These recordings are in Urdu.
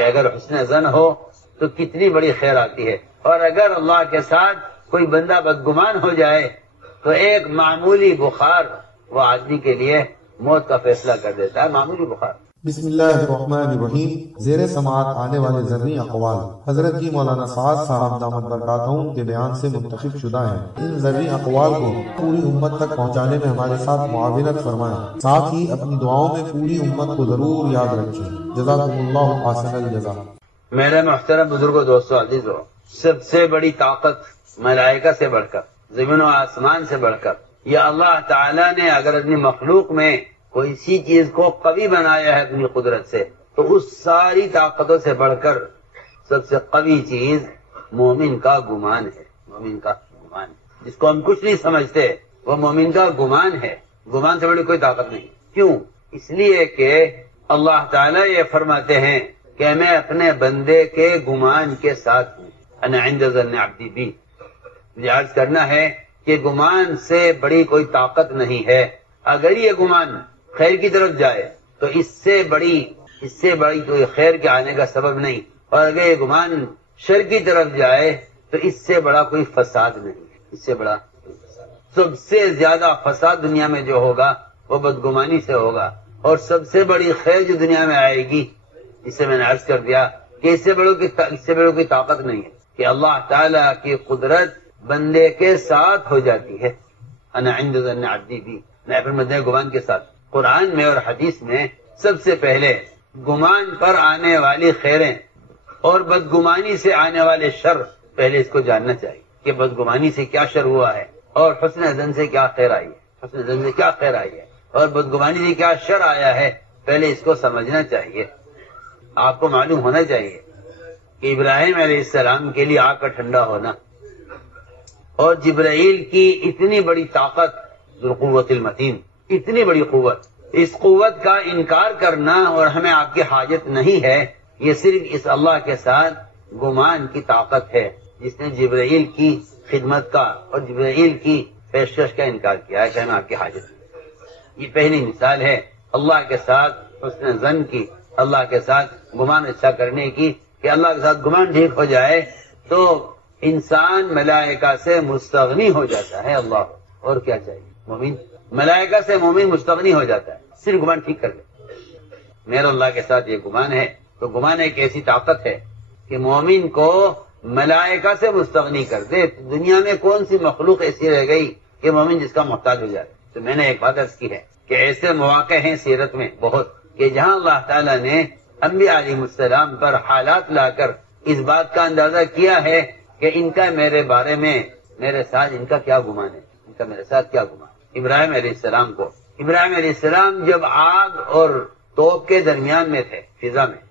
کہ اگر حسن ظن ہو تو کتنی بڑی خیر آتی ہے، اور اگر اللہ کے ساتھ کوئی بندہ بدگمان ہو جائے تو ایک معمولی بخار وہ آدمی کے لیے موت کا فیصلہ کر دیتا ہے، معمولی بخار۔ بسم اللہ الرحمن الرحیم۔ زیر سماعت آنے والے ذرنی اقوال حضرت جی مولانا سعد صاحب دامت برکاتہم کے بیان سے منتخب شدہ ہیں۔ ان ذرنی اقوال کو پوری امت تک پہنچانے میں ہمارے ساتھ معاونت فرمائیں، ساتھ ہی اپنی دعاؤں میں پوری امت کو ضرور یاد رکھیں۔ جزاکم اللہ احسن الجزا۔ میرے محترم بزرگوں، دوستو، عزیزو، سب سے بڑی طاقت ملائکہ سے بڑھ کر، زمین و آسمان سے بڑھ کر، یا اللہ تعالیٰ نے اگر اپنی مخلوق میں کوئی سی چیز کو قوی بنایا ہے اپنی قدرت سے، تو اس ساری طاقتوں سے بڑھ کر سب سے قوی چیز مومن کا گمان ہے۔ مومن کا گمان ہے، جس کو ہم کچھ نہیں سمجھتے، وہ مومن کا گمان ہے۔ گمان سے بڑی کوئی طاقت نہیں۔ کیوں؟ اس لیے کہ اللہ تعالیٰ یہ فرماتے ہیں کہ میں اپنے بندے کے گمان کے ساتھ ہوں، انا عند ظن عبدی بی۔ لحاظ کرنا ہے کہ گمان سے بڑی کوئی طاقت نہیں ہے۔ اگر یہ گمان خیر کی طرف جائے تو اس سے بڑی کوئی خیر کے آنے کا سبب نہیں، اور اگر یہ گمان شر کی طرف جائے تو اس سے بڑا کوئی فساد نہیں ہے۔ اس سے بڑا سب سے زیادہ فساد دنیا میں جو ہوگا وہ بدگمانی سے ہوگا، اور سب سے بڑی خیر جو دنیا میں آئے گی، اس سے میں نے عرض کر دیا کہ اس سے بڑی کوئی طاقت نہیں ہے کہ اللہ تعالیٰ کی قدرت بندے کے ساتھ ہو جاتی ہے۔ انا عند ظن عبدی بی، میں اپنے بندے گمان کے ساتھ۔ قرآن میں اور حدیث میں سب سے پہلے گمان پر آنے والی خیریں اور بدگمانی سے آنے والے شر، پہلے اس کو جاننا چاہیے کہ بدگمانی سے کیا شر ہوا ہے اور حسن ظن سے کیا خیر آئی ہے، حسن ظن سے کیا خیر آئی ہے اور بدگمانی سے کیا شر آیا ہے، پہلے اس کو سمجھنا چاہیے۔ آپ کو معلوم ہونا چاہیے کہ ابراہیم علیہ السلام کے لیے آگ کا ٹھنڈا ہونا اور جبرائیل کی اتنی بڑی طاقت، ذوالقوۃ المتین، اتنی بڑی قوت، اس قوت کا انکار کرنا اور ہمیں آپ کی حاجت نہیں ہے، یہ صرف اس اللہ کے ساتھ گمان کی طاقت ہے جس نے جبرائیل کی خدمت کا اور جبرائیل کی پیشکش کا انکار کیا ہے کہ ہمیں آپ کی حاجت نہیں۔ یہ پہلی مثال ہے اللہ کے ساتھ حسن ظن کی، اللہ کے ساتھ گمان اچھا کرنے کی، کہ اللہ کے ساتھ گمان ٹھیک ہو جائے تو انسان ملائکہ سے مستغنی ہو جاتا ہے۔ اللہ، اور کیا چاہیے؟ مومن ملائکہ سے مومن مستغنی ہو جاتا ہے، صرف گمان ٹھیک کر لے۔ میرا اللہ کے ساتھ یہ گمان ہے، تو گمان ایک ایسی طاقت ہے کہ مومن کو ملائکہ سے مستغنی کر دے۔ دنیا میں کون سی مخلوق ایسی رہ گئی کہ مومن جس کا محتاج ہو جائے؟ تو میں نے ایک بات عرض کی ہے کہ ایسے مواقع ہیں سیرت میں بہت، کہ جہاں اللہ تعالیٰ نے انبیاء علیہ السلام پر حالات لا کر اس بات کا اندازہ کیا ہے کہ ان کا میرے بارے میں، میرے ساتھ ان کا کیا گمان ہے، ان کا میرے ساتھ کیا گمان۔ ابراہیم علیہ السلام جب آگ اور توپ کے درمیان میں تھے، فضا میں،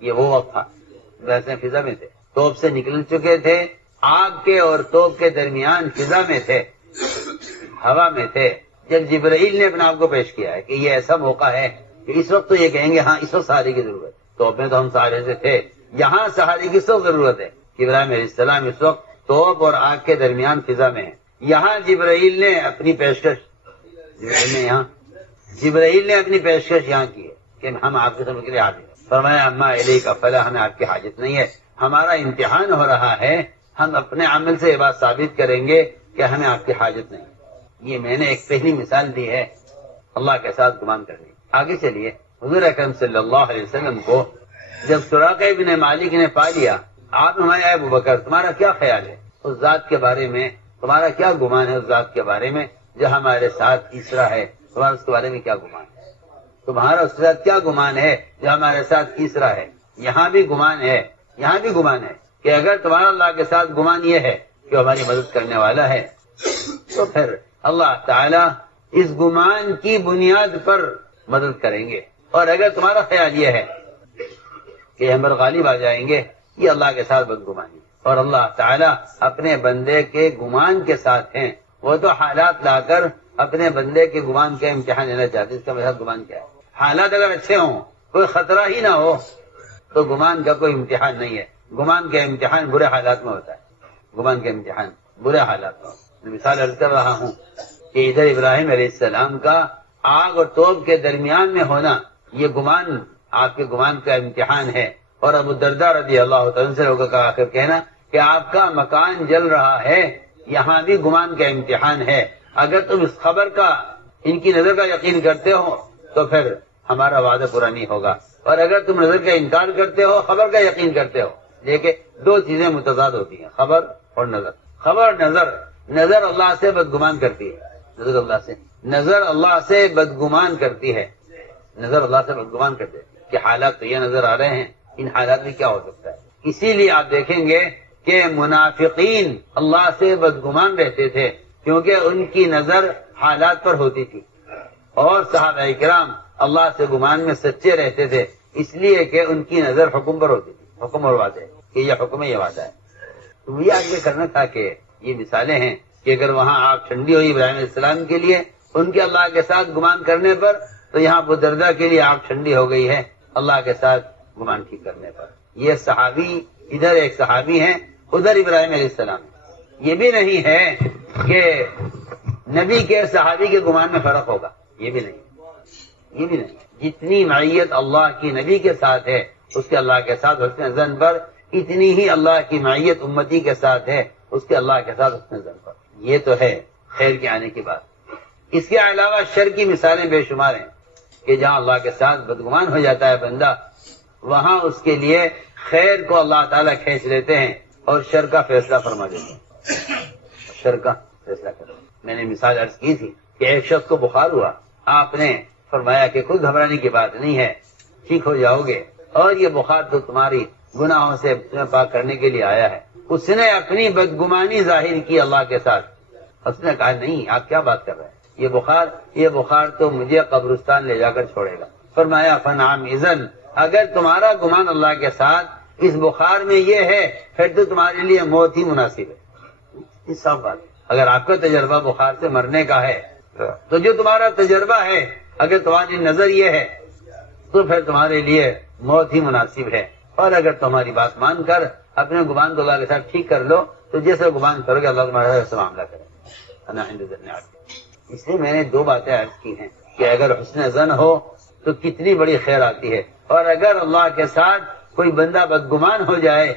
یہ وہ وقت تھا ویسے فضا میں تھے، توپ سے نکل چکے تھے، آگ کے اور توپ کے درمیان فضا میں تھے، ہوا میں تھے، جب جبرائیل نے اپنے آپ کو پیش کیا ہے کہ یہ ایسا موقع ہے کہ اس وقت تو یہ کہیں گے ہاں اس وقت سہارے کی ضرورت ہے، توپ میں تو ہم سہارے سے تھے، یہاں سہارے کی سخت ضرورت ہے۔ ابراہیم علیہ السلام اس وقت توپ اور آگ کے درمیان فضا میں ہے، یہاں جبرائیل نے اپنی پیشکش یہاں کی ہے کہ ہم آپ کے سب کے لیے حاضر ہیں۔ فرمایا اما الیک فلا، ہمیں آپ کی حاجت نہیں ہے، ہمارا امتحان ہو رہا ہے، ہم اپنے عمل سے یہ بات ثابت کریں گے کہ ہمیں آپ کی حاجت نہیں۔ یہ میں نے ایک پہلی مثال دی ہے اللہ کے ساتھ گمان کرنے۔ آگے چلیے، حضور اکرم صلی اللہ علیہ وسلم کو جب سراقہ ابن مالک نے پا لیا، آپ نے فرمایا ابو بکر تمہارا کیا خیال ہے اس ذات کے بارے میں، تمہارا کیا گمان ہے اس ذات کے بارے میں جو ہمارے ساتھ تیسرا ہے، تمہارا اس کے بارے میں کیا گمان ہے، تمہارا اس کے ساتھ کیا گمان ہے جو ہمارے ساتھ تیسرا ہے۔ یہاں بھی گمان ہے کہ اگر تمہارا اللہ کے ساتھ گمان یہ ہے کہ ہماری مدد کرنے والا ہے، تو پھر اللہ تعالی اس گمان کی بنیاد پر مدد کریں گے، اور اگر تمہارا خیال یہ ہے کہ ہم پر غالب آ جائیں گے، یہ اللہ کے ساتھ بدگمانی، اور اللہ تعالیٰ اپنے بندے کے گمان کے ساتھ ہیں، وہ تو حالات لا کر اپنے بندے کے گمان کا امتحان لینا چاہتے، اس کا میرا گمان کیا ہے؟ حالات اگر اچھے ہوں، کوئی خطرہ ہی نہ ہو، تو گمان کا کوئی امتحان نہیں ہے۔ گمان کا امتحان برے حالات میں ہوتا ہے، گمان کا امتحان برے حالات میں۔ میں مثال عرض کر رہا ہوں کہ ادھر ابراہیم علیہ السلام کا آگ اور توپ کے درمیان میں ہونا، یہ گمان آپ کے گمان کا امتحان ہے، اور ابو الدرداء رضی اللہ تعالیٰ سے لوگوں کا آخر کہنا کہ آپ کا مکان جل رہا ہے، یہاں بھی گمان کا امتحان ہے، اگر تم اس خبر کا، ان کی نظر کا یقین کرتے ہو تو پھر ہمارا وعدہ پورا نہیں ہوگا، اور اگر تم نظر کا انکار کرتے ہو، خبر کا یقین کرتے ہو۔ دیکھیں دو چیزیں متضاد ہوتی ہیں، خبر اور نظر۔ خبر نظر اللہ سے بدگمان کرتی ہے، نظر اللہ سے بدگمان کرتی ہے، نظر اللہ سے بدگمان کرتے ہیں کہ حالات تو یہ نظر آ رہے ہیں، ان حالات میں کیا ہو سکتا ہے۔ اسی لیے آپ دیکھیں گے کہ منافقین اللہ سے بدگمان رہتے تھے کیونکہ ان کی نظر حالات پر ہوتی تھی، اور صحابہ کرام اللہ سے گمان میں سچے رہتے تھے اس لیے کہ ان کی نظر حکم پر ہوتی تھی، حکم اور وعدہ کہ یہ حکم ہے، یہ وعدہ ہے۔ تو یہ آگے کرنا تھا کہ یہ مثالیں ہیں کہ اگر وہاں آگ ٹھنڈی ہوئی ابراہیم علیہ السلام کے لیے ان کے اللہ کے ساتھ گمان کرنے پر، تو یہاں ابو الدرداء کے لیے آگ ٹھنڈی ہو گئی ہے اللہ کے ساتھ گمان ٹھیک کرنے پر۔ یہ صحابی، ادھر ایک صحابی ہیں، ادھر ابراہیم علیہ السلام۔ یہ بھی نہیں ہے کہ نبی کے صحابی کے گمان میں فرق ہوگا، یہ بھی نہیں۔ جتنی معیت اللہ کی نبی کے ساتھ ہے اس کے اللہ کے ساتھ حسن ظن پر، اتنی ہی اللہ کی معیت امتی کے ساتھ ہے اس کے اللہ کے ساتھ حسن ظن پر۔ یہ تو ہے خیر کے آنے کی بات۔ اس کے علاوہ شر کی مثالیں بے شمار ہیں کہ جہاں اللہ کے ساتھ بدگمان ہو جاتا ہے بندہ، وہاں اس کے لیے خیر کو اللہ تعالیٰ کھینچ لیتے ہیں اور شر کا فیصلہ فرما دیتے ہیں، شر کا فیصلہ کرتے ہیں۔ میں نے مثال عرض کی تھی کہ ایک شخص کو بخار ہوا، آپ نے فرمایا کہ خود گھبرانے کی بات نہیں ہے، ٹھیک ہو جاؤ گے، اور یہ بخار تو تمہاری گناہوں سے پاک کرنے کے لیے آیا ہے۔ اس نے اپنی بدگمانی ظاہر کی اللہ کے ساتھ، اس نے کہا نہیں آپ کیا بات کر رہے ہیں، یہ بخار تو مجھے قبرستان لے جا کر چھوڑے گا۔ فرمایا فنعم اذن، اگر تمہارا گمان اللہ کے ساتھ اس بخار میں یہ ہے پھر تو تمہارے لیے موت ہی مناسب ہے۔ اس صاف بات، اگر آپ کا تجربہ بخار سے مرنے کا ہے تو جو تمہارا تجربہ ہے، اگر تمہاری نظر یہ ہے تو پھر تمہارے لیے موت ہی مناسب ہے، اور اگر تمہاری بات مان کر اپنے گمان کو اللہ کے ساتھ ٹھیک کر لو تو جیسے گمان کرو گے اللہ تمہارے سے معاملہ کرے گا۔ اس لیے میں نے دو باتیں عرض کی ہیں کہ اگر حسن ظن ہو تو کتنی بڑی خیر آتی ہے، اور اگر اللہ کے ساتھ کوئی بندہ بدگمان ہو جائے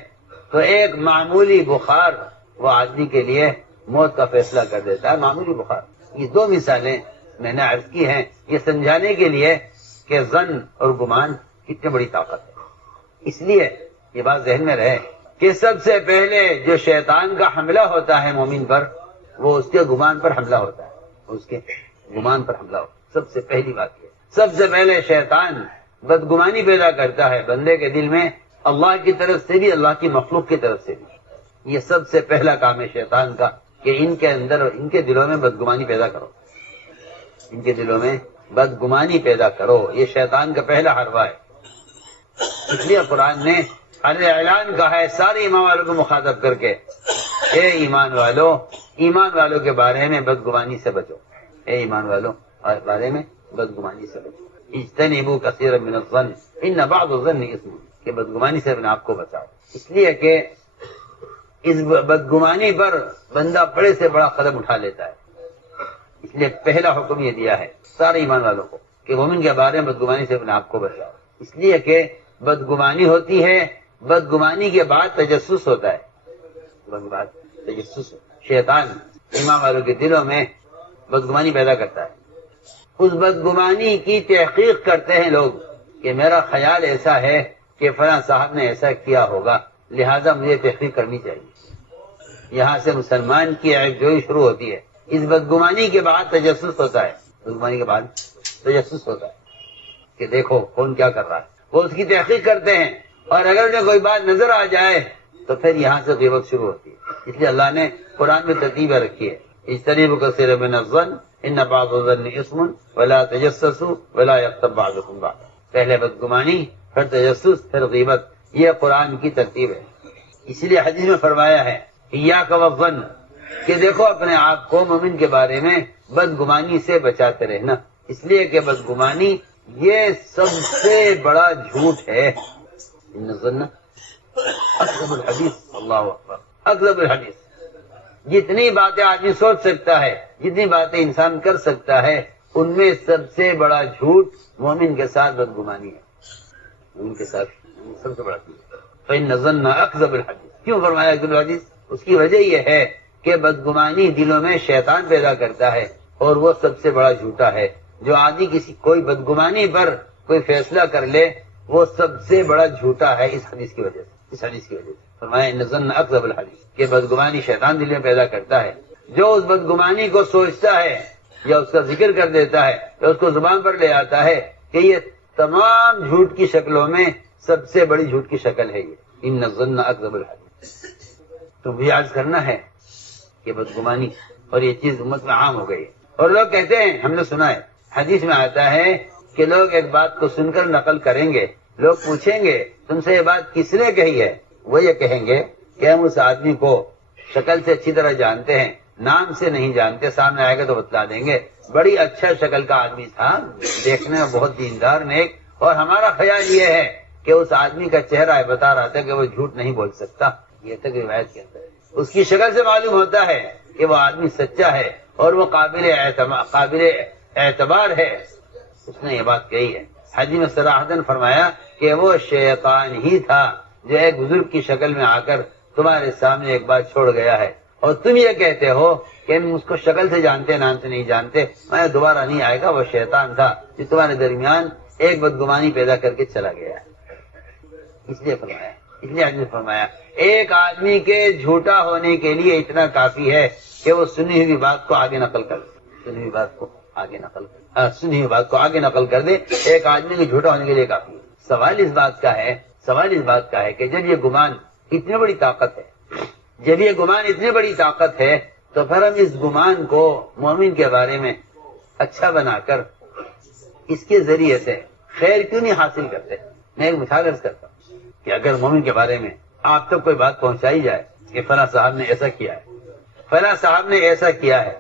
تو ایک معمولی بخار وہ آدمی کے لیے موت کا فیصلہ کر دیتا ہے، معمولی بخار۔ یہ دو مثالیں میں نے عرض کی ہیں یہ سمجھانے کے لیے کہ ظن اور گمان کتنی بڑی طاقت ہے۔ اس لیے یہ بات ذہن میں رہے کہ سب سے پہلے جو شیطان کا حملہ ہوتا ہے مومن پر، وہ اس کے گمان پر حملہ ہوتا ہے، اس کے گمان پر حملہ ہوتا ہے۔ سب سے پہلی بات یہ، سب سے پہلے شیطان بدگمانی پیدا کرتا ہے بندے کے دل میں، اللہ کی طرف سے بھی اللہ کی مخلوق کی طرف سے بھی۔ یہ سب سے پہلا کام ہے شیطان کا کہ ان کے اندر، ان کے دلوں میں بدگمانی پیدا کرو، ان کے دلوں میں بدگمانی پیدا کرو۔ یہ شیطان کا پہلا حربہ ہے۔ اس لیے قرآن نے اعلان کہا ہے سارے ایمان والوں کو مخاطب کر کے، اے ایمان والوں کے بارے میں بدگمانی سے بچو، اے ایمان والوں بارے میں بدگمانی سے بچو۔ اجتنبوا کثیرا من الظن ان بعض الظن اثم، کہ بدگمانی سے اپنے آپ کو بچاؤ۔ اس لیے کہ اس بدگمانی پر بندہ بڑے سے بڑا قدم اٹھا لیتا ہے۔ اس لیے پہلا حکم یہ دیا ہے سارے ایمان والوں کو کہ مومن کے بارے میں بدگمانی سے اپنے آپ کو بچاؤ، اس لیے کہ بدگمانی ہوتی ہے، بدگمانی کے بعد تجسس ہوتا ہے، تجسس شیطان ایمان والوں کے دلوں میں بدگمانی پیدا کرتا ہے۔ اس بدگمانی کی تحقیق کرتے ہیں لوگ کہ میرا خیال ایسا ہے کہ فلاں صاحب نے ایسا کیا ہوگا لہذا مجھے تحقیق کرنی چاہیے۔ یہاں سے مسلمان کی عیب جوئی شروع ہوتی ہے۔ اس بدگمانی کے بعد تجسس ہوتا ہے، بدگمانی کے بعد تجسس ہوتا ہے کہ دیکھو کون کیا کر رہا ہے، وہ اس کی تحقیق کرتے ہیں، اور اگر انہیں کوئی بات نظر آ جائے تو پھر یہاں سے غیبت شروع ہوتی ہے۔ اس لیے اللہ نے قرآن میں ترتیب رکھی ہے اجتنبوا کثیرا من الظن ان بعض الظن اثم ولا تجسسوا ولا یغتب بعضکم بعضا۔ پہلے بدگمانی، پھر تجسس، پھر غیبت، یہ قرآن کی ترتیب ہے۔ اسی لیے حدیث میں فرمایا ہے ایاک والظن، کہ دیکھو اپنے آپ کو مومن کے بارے میں بدگمانی سے بچاتے رہنا، اس لیے کہ بدگمانی یہ سب سے بڑا جھوٹ ہے۔ ان الظن اکذب الحدیث، اللہ اکبر، اکذب الحدیث۔ جتنی باتیں آدمی سوچ سکتا ہے، جتنی باتیں انسان کر سکتا ہے، ان میں سب سے بڑا جھوٹ مومن کے ساتھ بدگمانی ہے، مومن کے ساتھ سب سے بڑا چیز. فإن الظن أكذب الحديث. کیوں فرمایا اکذب الحدیث؟ اس کی وجہ یہ ہے کہ بدگمانی دلوں میں شیطان پیدا کرتا ہے اور وہ سب سے بڑا جھوٹا ہے. جو آدمی کوئی بدگمانی پر کوئی فیصلہ کر لے وہ سب سے بڑا جھوٹا ہے اس حدیث کی وجہ سے. اس حدیث کی وجہ سے فرمایا ان الظن اکذب الحدیث کہ بدگمانی شیطان دل میں پیدا کرتا ہے. جو اس بدگمانی کو سوچتا ہے یا اس کا ذکر کر دیتا ہے یا اس کو زبان پر لے آتا ہے کہ یہ تمام جھوٹ کی شکلوں میں سب سے بڑی جھوٹ کی شکل ہے یہ. ان الظن اکذب الحدیث. تو بھی عرض کرنا ہے کہ بدگمانی اور یہ چیز امت میں عام ہو گئی ہے. اور لوگ کہتے ہیں، ہم نے سنا ہے حدیث میں آتا ہے کہ لوگ ایک بات کو سن کر نقل کریں گے. لوگ پوچھیں گے تم سے یہ بات کس نے کہی ہے؟ وہ یہ کہیں گے کہ ہم اس آدمی کو شکل سے اچھی طرح جانتے ہیں، نام سے نہیں جانتے، سامنے آئے گا تو بتلا دیں گے. بڑی اچھا شکل کا آدمی تھا، دیکھنے میں بہت دیندار نیک، اور ہمارا خیال یہ ہے کہ اس آدمی کا چہرہ ہے بتا رہا تھا کہ وہ جھوٹ نہیں بول سکتا. یہ تک روایت کے اندر اس کی شکل سے معلوم ہوتا ہے کہ وہ آدمی سچا ہے اور وہ قابل اعتبار ہے. اس نے یہ بات کہی ہے. حدیث میں صراحتاً فرمایا کہ وہ شیطان ہی تھا جو ایک بزرگ کی شکل میں آ کر تمہارے سامنے ایک بات چھوڑ گیا ہے، اور تم یہ کہتے ہو کہ ہم اس کو شکل سے جانتے نام سے نہیں جانتے، میں دوبارہ نہیں آئے گا. وہ شیطان تھا جو تمہارے درمیان ایک بدگمانی پیدا کر کے چلا گیا ہے. اس لیے آدمی فرمایا ایک آدمی کے جھوٹا ہونے کے لیے اتنا کافی ہے کہ وہ سنی ہوئی بات کو آگے نقل کر دے. سنی ہوئی بات کو آگے نقل کر دے. ایک آدمی کے جھوٹا ہونے کے لیے کافی ہے. سوال اس بات کا ہے کہ جب یہ گمان اتنی بڑی طاقت ہے تو پھر ہم اس گمان کو مومن کے بارے میں اچھا بنا کر اس کے ذریعے سے خیر کیوں نہیں حاصل کرتے؟ میں ایک مثال عرض کرتا ہوں کہ اگر مومن کے بارے میں آپ تک کوئی بات پہنچائی جائے کہ فلاں صاحب نے ایسا کیا ہے، فلاں صاحب نے ایسا کیا ہے،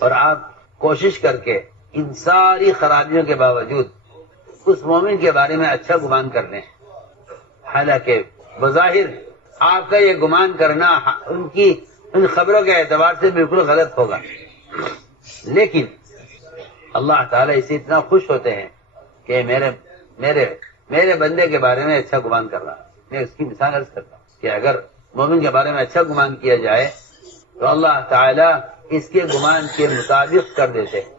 اور آپ کوشش کر کے ان ساری خرابیوں کے باوجود اس مومن کے بارے میں اچھا گمان کر لیں، حالانکہ بظاہر آپ کا یہ گمان کرنا ان خبروں کے اعتبار سے بالکل غلط ہوگا، لیکن اللہ تعالیٰ اسے اتنا خوش ہوتے ہیں کہ میرے بندے کے بارے میں اچھا گمان کر رہا. میں اس کی مثال عرض کرتا ہوں کہ اگر مومن کے بارے میں اچھا گمان کیا جائے تو اللہ تعالیٰ اس کے گمان کے مطابق کر دیتے ہیں.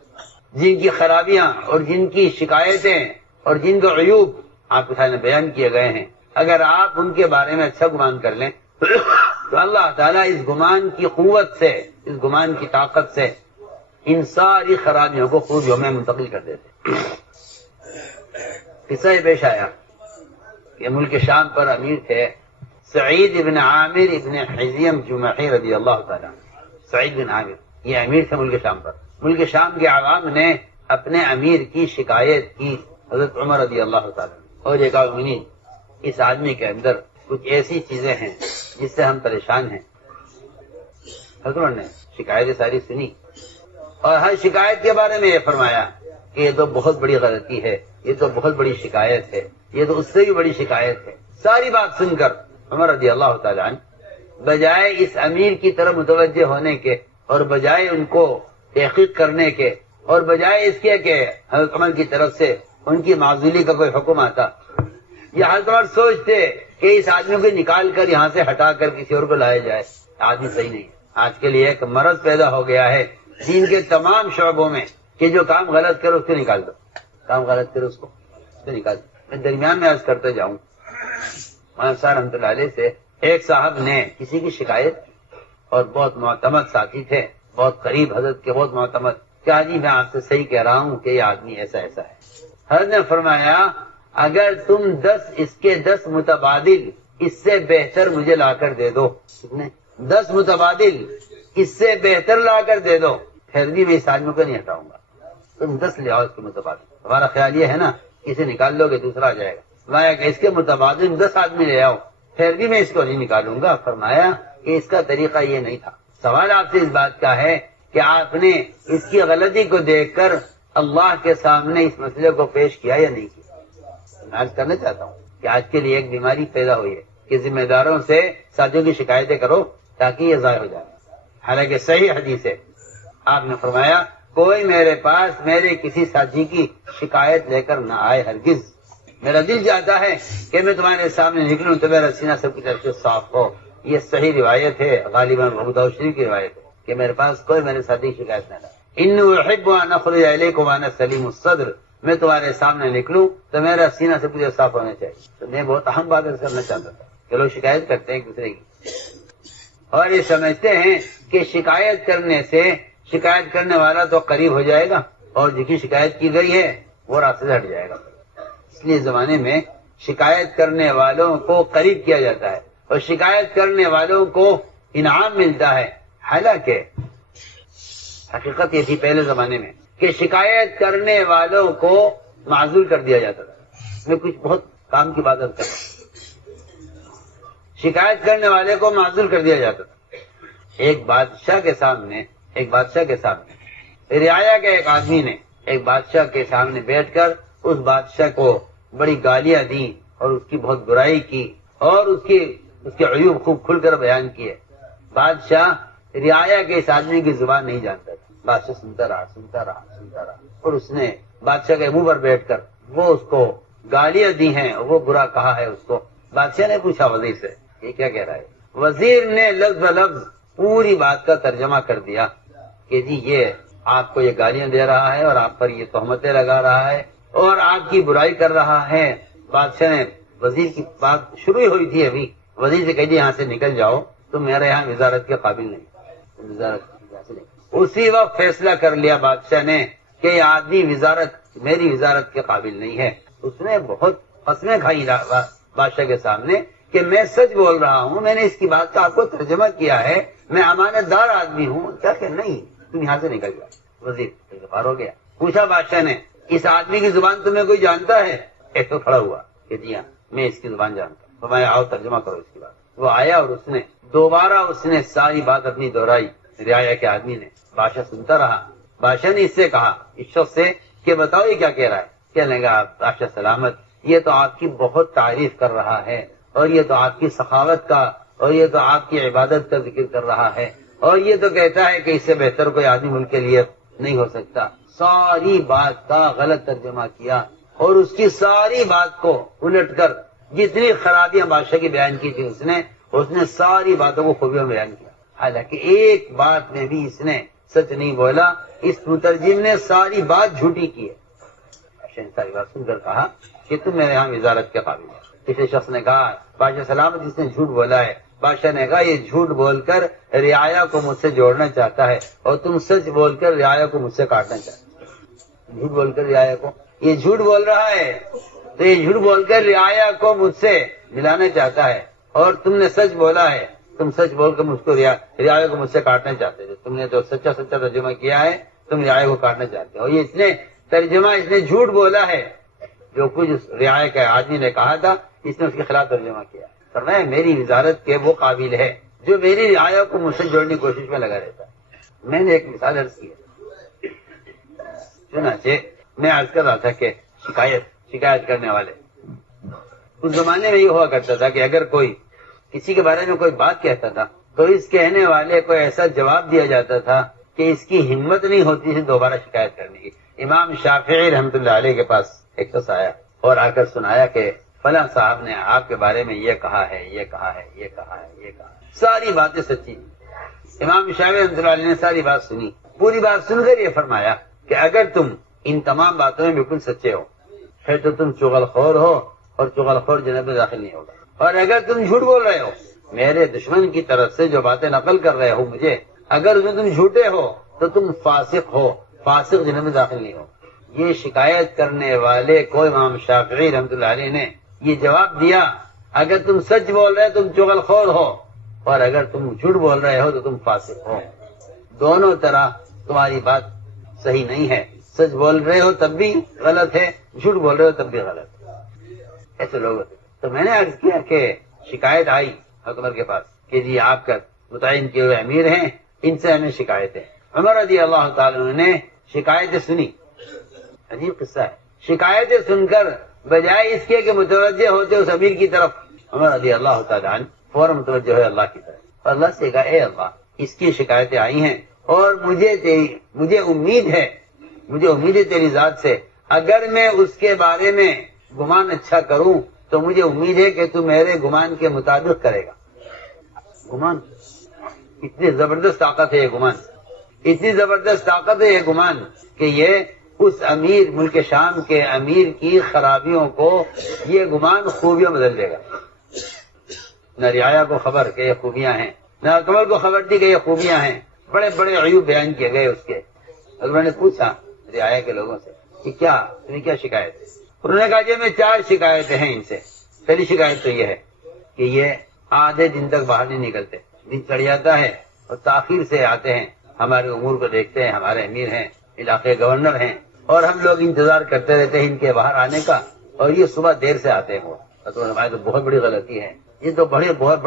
جن کی خرابیاں اور جن کی شکایتیں اور جن کے عیوب آپ کے سامنے بیان کیے گئے ہیں، اگر آپ ان کے بارے میں اچھا گمان کر لیں تو اللہ تعالیٰ اس گمان کی قوت سے، اس گمان کی طاقت سے ان ساری خرابیوں کو خوبیوں میں منتقل کر دیتے. قصہ پیش آیا کہ ملک شام پر امیر تھے سعید ابن عامر ابن حزیم جمحی رضی اللہ تعالیٰ. سعید بن عامر یہ امیر تھے ملک شام پر. ملک شام کے عوام نے اپنے امیر کی شکایت کی حضرت عمر رضی اللہ تعالیٰ، اور یہ کہا اس آدمی کے اندر کچھ ایسی چیزیں ہیں جس سے ہم پریشان ہیں. حضرت عمر نے شکایتیں ساری سنی اور ہر شکایت کے بارے میں یہ فرمایا کہ یہ تو بہت بڑی غلطی ہے، یہ تو بہت بڑی شکایت ہے، یہ تو اس سے بھی بڑی شکایت ہے. ساری بات سن کر عمر رضی اللہ تعالیٰ عنہ بجائے اس امیر کی طرف متوجہ ہونے کے اور بجائے ان کو تحقیق کرنے کے اور بجائے اس کے کہ حضرت عمر کی طرف سے ان کی معزولی کا کوئی حکم آتا، یہ حضرت عمر سوچتے کہ اس آدمی کو نکال کر یہاں سے ہٹا کر کسی اور کو لایا جائے. آدمی صحیح نہیں ہے. آج کے لیے ایک مرض پیدا ہو گیا ہے دین کے تمام شعبوں میں کہ جو کام غلط کرو اس کو نکال دو، کام غلط کرو اس کو نکال دو. میں درمیان میں عرض کرتے جاؤں، مولانا صاحب رحمۃ اللہ علیہ سے ایک صاحب نے کسی کی شکایت اور بہت معتمد ساتھی تھے، بہت قریب حضرت کے، بہت معتمد، کیا جی میں آپ سے صحیح کہہ رہا ہوں کہ یہ آدمی ایسا ایسا ہے. حضرت نے فرمایا اگر تم 10 متبادل اس سے بہتر مجھے لا کر دے دو، 10 متبادل اس سے بہتر لا کر دے دو، پھر بھی میں اس آدمی کو نہیں ہٹاؤں گا. تم 10 لے آؤ اس کے متبادل. ہمارا خیال یہ ہے نا اسے نکال لو گے دوسرا آ جائے گا. فرمایا کہ اس کے متبادل 10 آدمی لے آؤ، پھر بھی میں اس کو نہیں نکالوں گا. فرمایا کہ اس کا طریقہ یہ نہیں تھا. سوال آپ سے اس بات کا ہے کہ آپ نے اس کی غلطی کو دیکھ کر اللہ کے سامنے اس مسئلے کو پیش کیا یا نہیں کیا. میں عرض کرنا چاہتا ہوں کہ آج کے لیے ایک بیماری پیدا ہوئی ہے کہ ذمہ داروں سے ساتھیوں کی شکایتیں کرو تاکہ یہ ضائع ہو جائے. حالانکہ صحیح حدیث ہے، آپ نے فرمایا کوئی میرے پاس میرے کسی ساتھی کی شکایت لے کر نہ آئے ہرگز. میرا دل چاہتا ہے کہ میں تمہارے سامنے نکلوں تو میرا سینہ سب کی طرف سے صاف ہو. یہ صحیح روایت ہے، غالباً ابو داؤد شریف کی روایت ہے کہ میرے پاس کوئی میرے ساتھی شکایت نہ رہا. انی احب ان اخرج الیکم وانا سلیم الصدر، میں تمہارے سامنے نکلوں تو میرا سینہ سب کی طرف صاف ہونا چاہیے. تو میں بہت اہم بات کرنا چاہتا تھا کہ لوگ شکایت کرتے ہیں ایک دوسرے کی، اور یہ سمجھتے ہیں کہ شکایت کرنے سے شکایت کرنے والا تو قریب ہو جائے گا اور جس کی شکایت کی گئی ہے وہ راستے سے ہٹ جائے گا. اس لیے زمانے میں شکایت کرنے والوں کو قریب کیا جاتا ہے اور شکایت کرنے والوں کو انعام ملتا ہے. حالانکہ حقیقت یہ تھی پہلے زمانے میں کہ شکایت کرنے والوں کو معذور کر دیا جاتا تھا. میں کچھ بہت کام کی بات کرتا ہوں. شکایت کرنے والے کو معذور کر دیا جاتا تھا. ایک بادشاہ کے سامنے رعایا کے ایک آدمی نے ایک بادشاہ کے سامنے بیٹھ کر اس بادشاہ کو بڑی گالیاں دی اور اس کی بہت برائی کی اور اس کے عیوب خوب کھل کر بیان کیے. بادشاہ رعایا کے اس آدمی کی زبان نہیں جانتا تھا. بادشاہ سنتا رہا اور اس نے بادشاہ کے منہ پر بیٹھ کر وہ اس کو گالیاں دی ہیں اور وہ برا کہا ہے اس کو. بادشاہ نے پوچھا وزیر سے یہ کیا کہہ رہا ہے؟ وزیر نے لفظ بلفظ پوری بات کا ترجمہ کر دیا کہ جی یہ آپ کو یہ گالیاں دے رہا ہے اور آپ پر یہ تہمتیں لگا رہا ہے اور آپ کی برائی کر رہا ہے. بادشاہ نے وزیر کی بات شروع ہوئی تھی ابھی وزیر سے کہہ دیا یہاں سے نکل جاؤ، تم میرے یہاں وزارت کے قابل نہیں. اسی وقت فیصلہ کر لیا بادشاہ نے کہ یہ آدمی میری وزارت کے قابل نہیں ہے. اس نے بہت قسمیں کھائی بادشاہ کے سامنے کہ میں سچ بول رہا ہوں، میں نے اس کی بات کا آپ کو ترجمہ کیا ہے، میں امانت دار آدمی ہوں. کیا کہ نہیں، تم یہاں سے نکل جاؤ. وزیر غفار ہو گیا. پوچھا بادشاہ نے اس آدمی کی زبان تمہیں کوئی جانتا ہے؟ ایک تو کھڑا ہوا کہ جی ہاں میں اس کی زبان جانتا ہوں. تو میں آؤ ترجمہ کرو اس کی بات. وہ آیا اور اس نے دوبارہ ساری بات اپنی دہرائی رعایا کے آدمی نے. بادشاہ سنتا رہا. بادشاہ نے اس سے کہا اس شخص سے کہ بتاؤ یہ کیا کہہ رہا ہے؟ کہنے لگا بادشاہ سلامت، یہ تو آپ کی بہت تعریف کر رہا ہے اور یہ تو آپ کی سخاوت کا اور یہ تو آپ کی عبادت کا ذکر کر رہا ہے اور یہ تو کہتا ہے کہ اس سے بہتر کوئی آدمی ملک کے لیے نہیں ہو سکتا. ساری بات کا غلط ترجمہ کیا اور اس کی ساری بات کو الٹ کر جتنی خرابیاں بادشاہ کی بیان کی تھی اس نے ساری باتوں کو خوبیوں میں بیان کیا. حالانکہ ایک بات میں بھی اس نے سچ نہیں بولا. اس مترجم نے ساری بات جھوٹی کی ہے. بادشاہ نے ساری بات سن کر کہا کہ تم میرے یہاں وزارت کے قابل ہے. کسی شخص نے کہا بادشاہ سلامت جس نے جھوٹ بولا ہے. بادشاہ نے کہا یہ جھوٹ بول کر رعایا کو مجھ سے جوڑنا چاہتا ہے اور تم سچ بول کر رعایا کو مجھ سے کاٹنا چاہتے ہو. جھوٹ بول کر رعایا کو یہ جھوٹ بول رہا ہے تو یہ جھوٹ بول کر رعایا کو مجھ سے ملانا چاہتا ہے اور تم نے سچ بولا ہے، تم سچ بول کر مجھ کو رعایا کو مجھ سے کاٹنا چاہتے تھے. تم نے تو سچا ترجمہ کیا ہے، تم رعایا کو کاٹنا چاہتے ہو. اور یہ اس نے جھوٹ بولا ہے. جو کچھ رعایا کے آدمی نے کہا تھا اس نے اس کے خلاف ترجمہ کیا. فرمایا میری وزارت کے وہ قابل ہے جو میری رعایا کو مجھ سے جوڑنے کی کوشش میں لگا رہتا ہے. میں نے ایک مثال عرض کی ہے. چنانچہ میں عرض کر رہا تھا کہ شکایت کرنے والے اس زمانے میں یہ ہوا کرتا تھا کہ اگر کوئی کسی کے بارے میں کوئی بات کہتا تھا تو اس کہنے والے کو ایسا جواب دیا جاتا تھا کہ اس کی ہمت نہیں ہوتی تھی دوبارہ شکایت کرنے کی. امام شافعی رحمۃ اللہ علیہ کے پاس ایک شخص آیا اور آ کر سنایا کہ فلاں صاحب نے آپ کے بارے میں یہ کہا ہے. ساری باتیں سچی. امام شافعی رحمۃ اللہ علیہ نے ساری بات سنی. پوری بات سن کر یہ فرمایا کہ اگر تم ان تمام باتوں میں بالکل سچے ہو پھر تو تم چغل خور ہو اور چغل خور جنت میں داخل نہیں ہوگا. اور اگر تم جھوٹ بول رہے ہو میرے دشمن کی طرف سے جو باتیں نقل کر رہے ہو مجھے، اگر اس میں تم جھوٹے ہو تو تم فاسق ہو، فاسق جنت میں داخل نہیں ہو. یہ شکایت کرنے والے کو امام شافعی رحمۃ اللہ علیہ نے یہ جواب دیا اگر تم سچ بول رہے ہو تم چغل خور ہو اور اگر تم جھوٹ بول رہے ہو تو تم فاسق ہو. دونوں طرح تمہاری بات صحیح نہیں ہے. سچ بول رہے ہو تب بھی غلط ہے، جھوٹ بول رہے ہو تب بھی غلط ہے. ایسے لوگ ہوتے. تو میں نے عرض کیا کہ شکایت آئی حکمر کے پاس کہ جی آپ کا متعین کیے ہوئے امیر ہیں، ان سے ہمیں شکایت ہے. عمر رضی اللہ تعالیٰ نے شکایتیں سنی. عجیب قصہ ہے. شکایتیں سن کر بجائے اس کے کہ متوجہ ہوتے اس امیر کی طرف، عمر رضی اللہ تعالیٰ عنہ فوراً متوجہ ہوئے اللہ کی طرف اور اللہ سے کہا اے اللہ اس کی شکایتیں آئی ہیں اور مجھے امید ہے تیری ذات سے اگر میں اس کے بارے میں گمان اچھا کروں تو مجھے امید ہے کہ تو میرے گمان کے مطابق کرے گا. گمان اتنی زبردست طاقت ہے یہ گمان، اتنی زبردست طاقت ہے یہ گمان کہ یہ اس امیر، ملک شام کے امیر کی خرابیوں کو یہ گمان خوبیوں بدل دے گا. نہ رعایا کو خبر کہ یہ خوبیاں ہیں، نہ اکبر کو خبر تھی کہ یہ خوبیاں ہیں. بڑے بڑے عیوب بیان کیے گئے اس کے. اکبر نے پوچھا رعایا کے لوگوں سے کہ کیا تمہیں کیا شکایت ہے؟ انہوں نے کہا جی میں 4 شکایتیں ہیں ان سے. پہلی شکایت تو یہ ہے کہ یہ آدھے دن تک باہر نہیں نکلتے، دن چڑھ جاتا ہے اور تاخیر سے آتے ہیں، ہمارے امور کو دیکھتے ہیں، ہمارے امیر ہیں، علاقے گورنر ہیں، اور ہم لوگ انتظار کرتے رہتے ہیں ان کے باہر آنے کا، اور یہ صبح دیر سے آتے ہیں. وہ ہماری تو بہت بڑی غلطی ہے، یہ تو بہت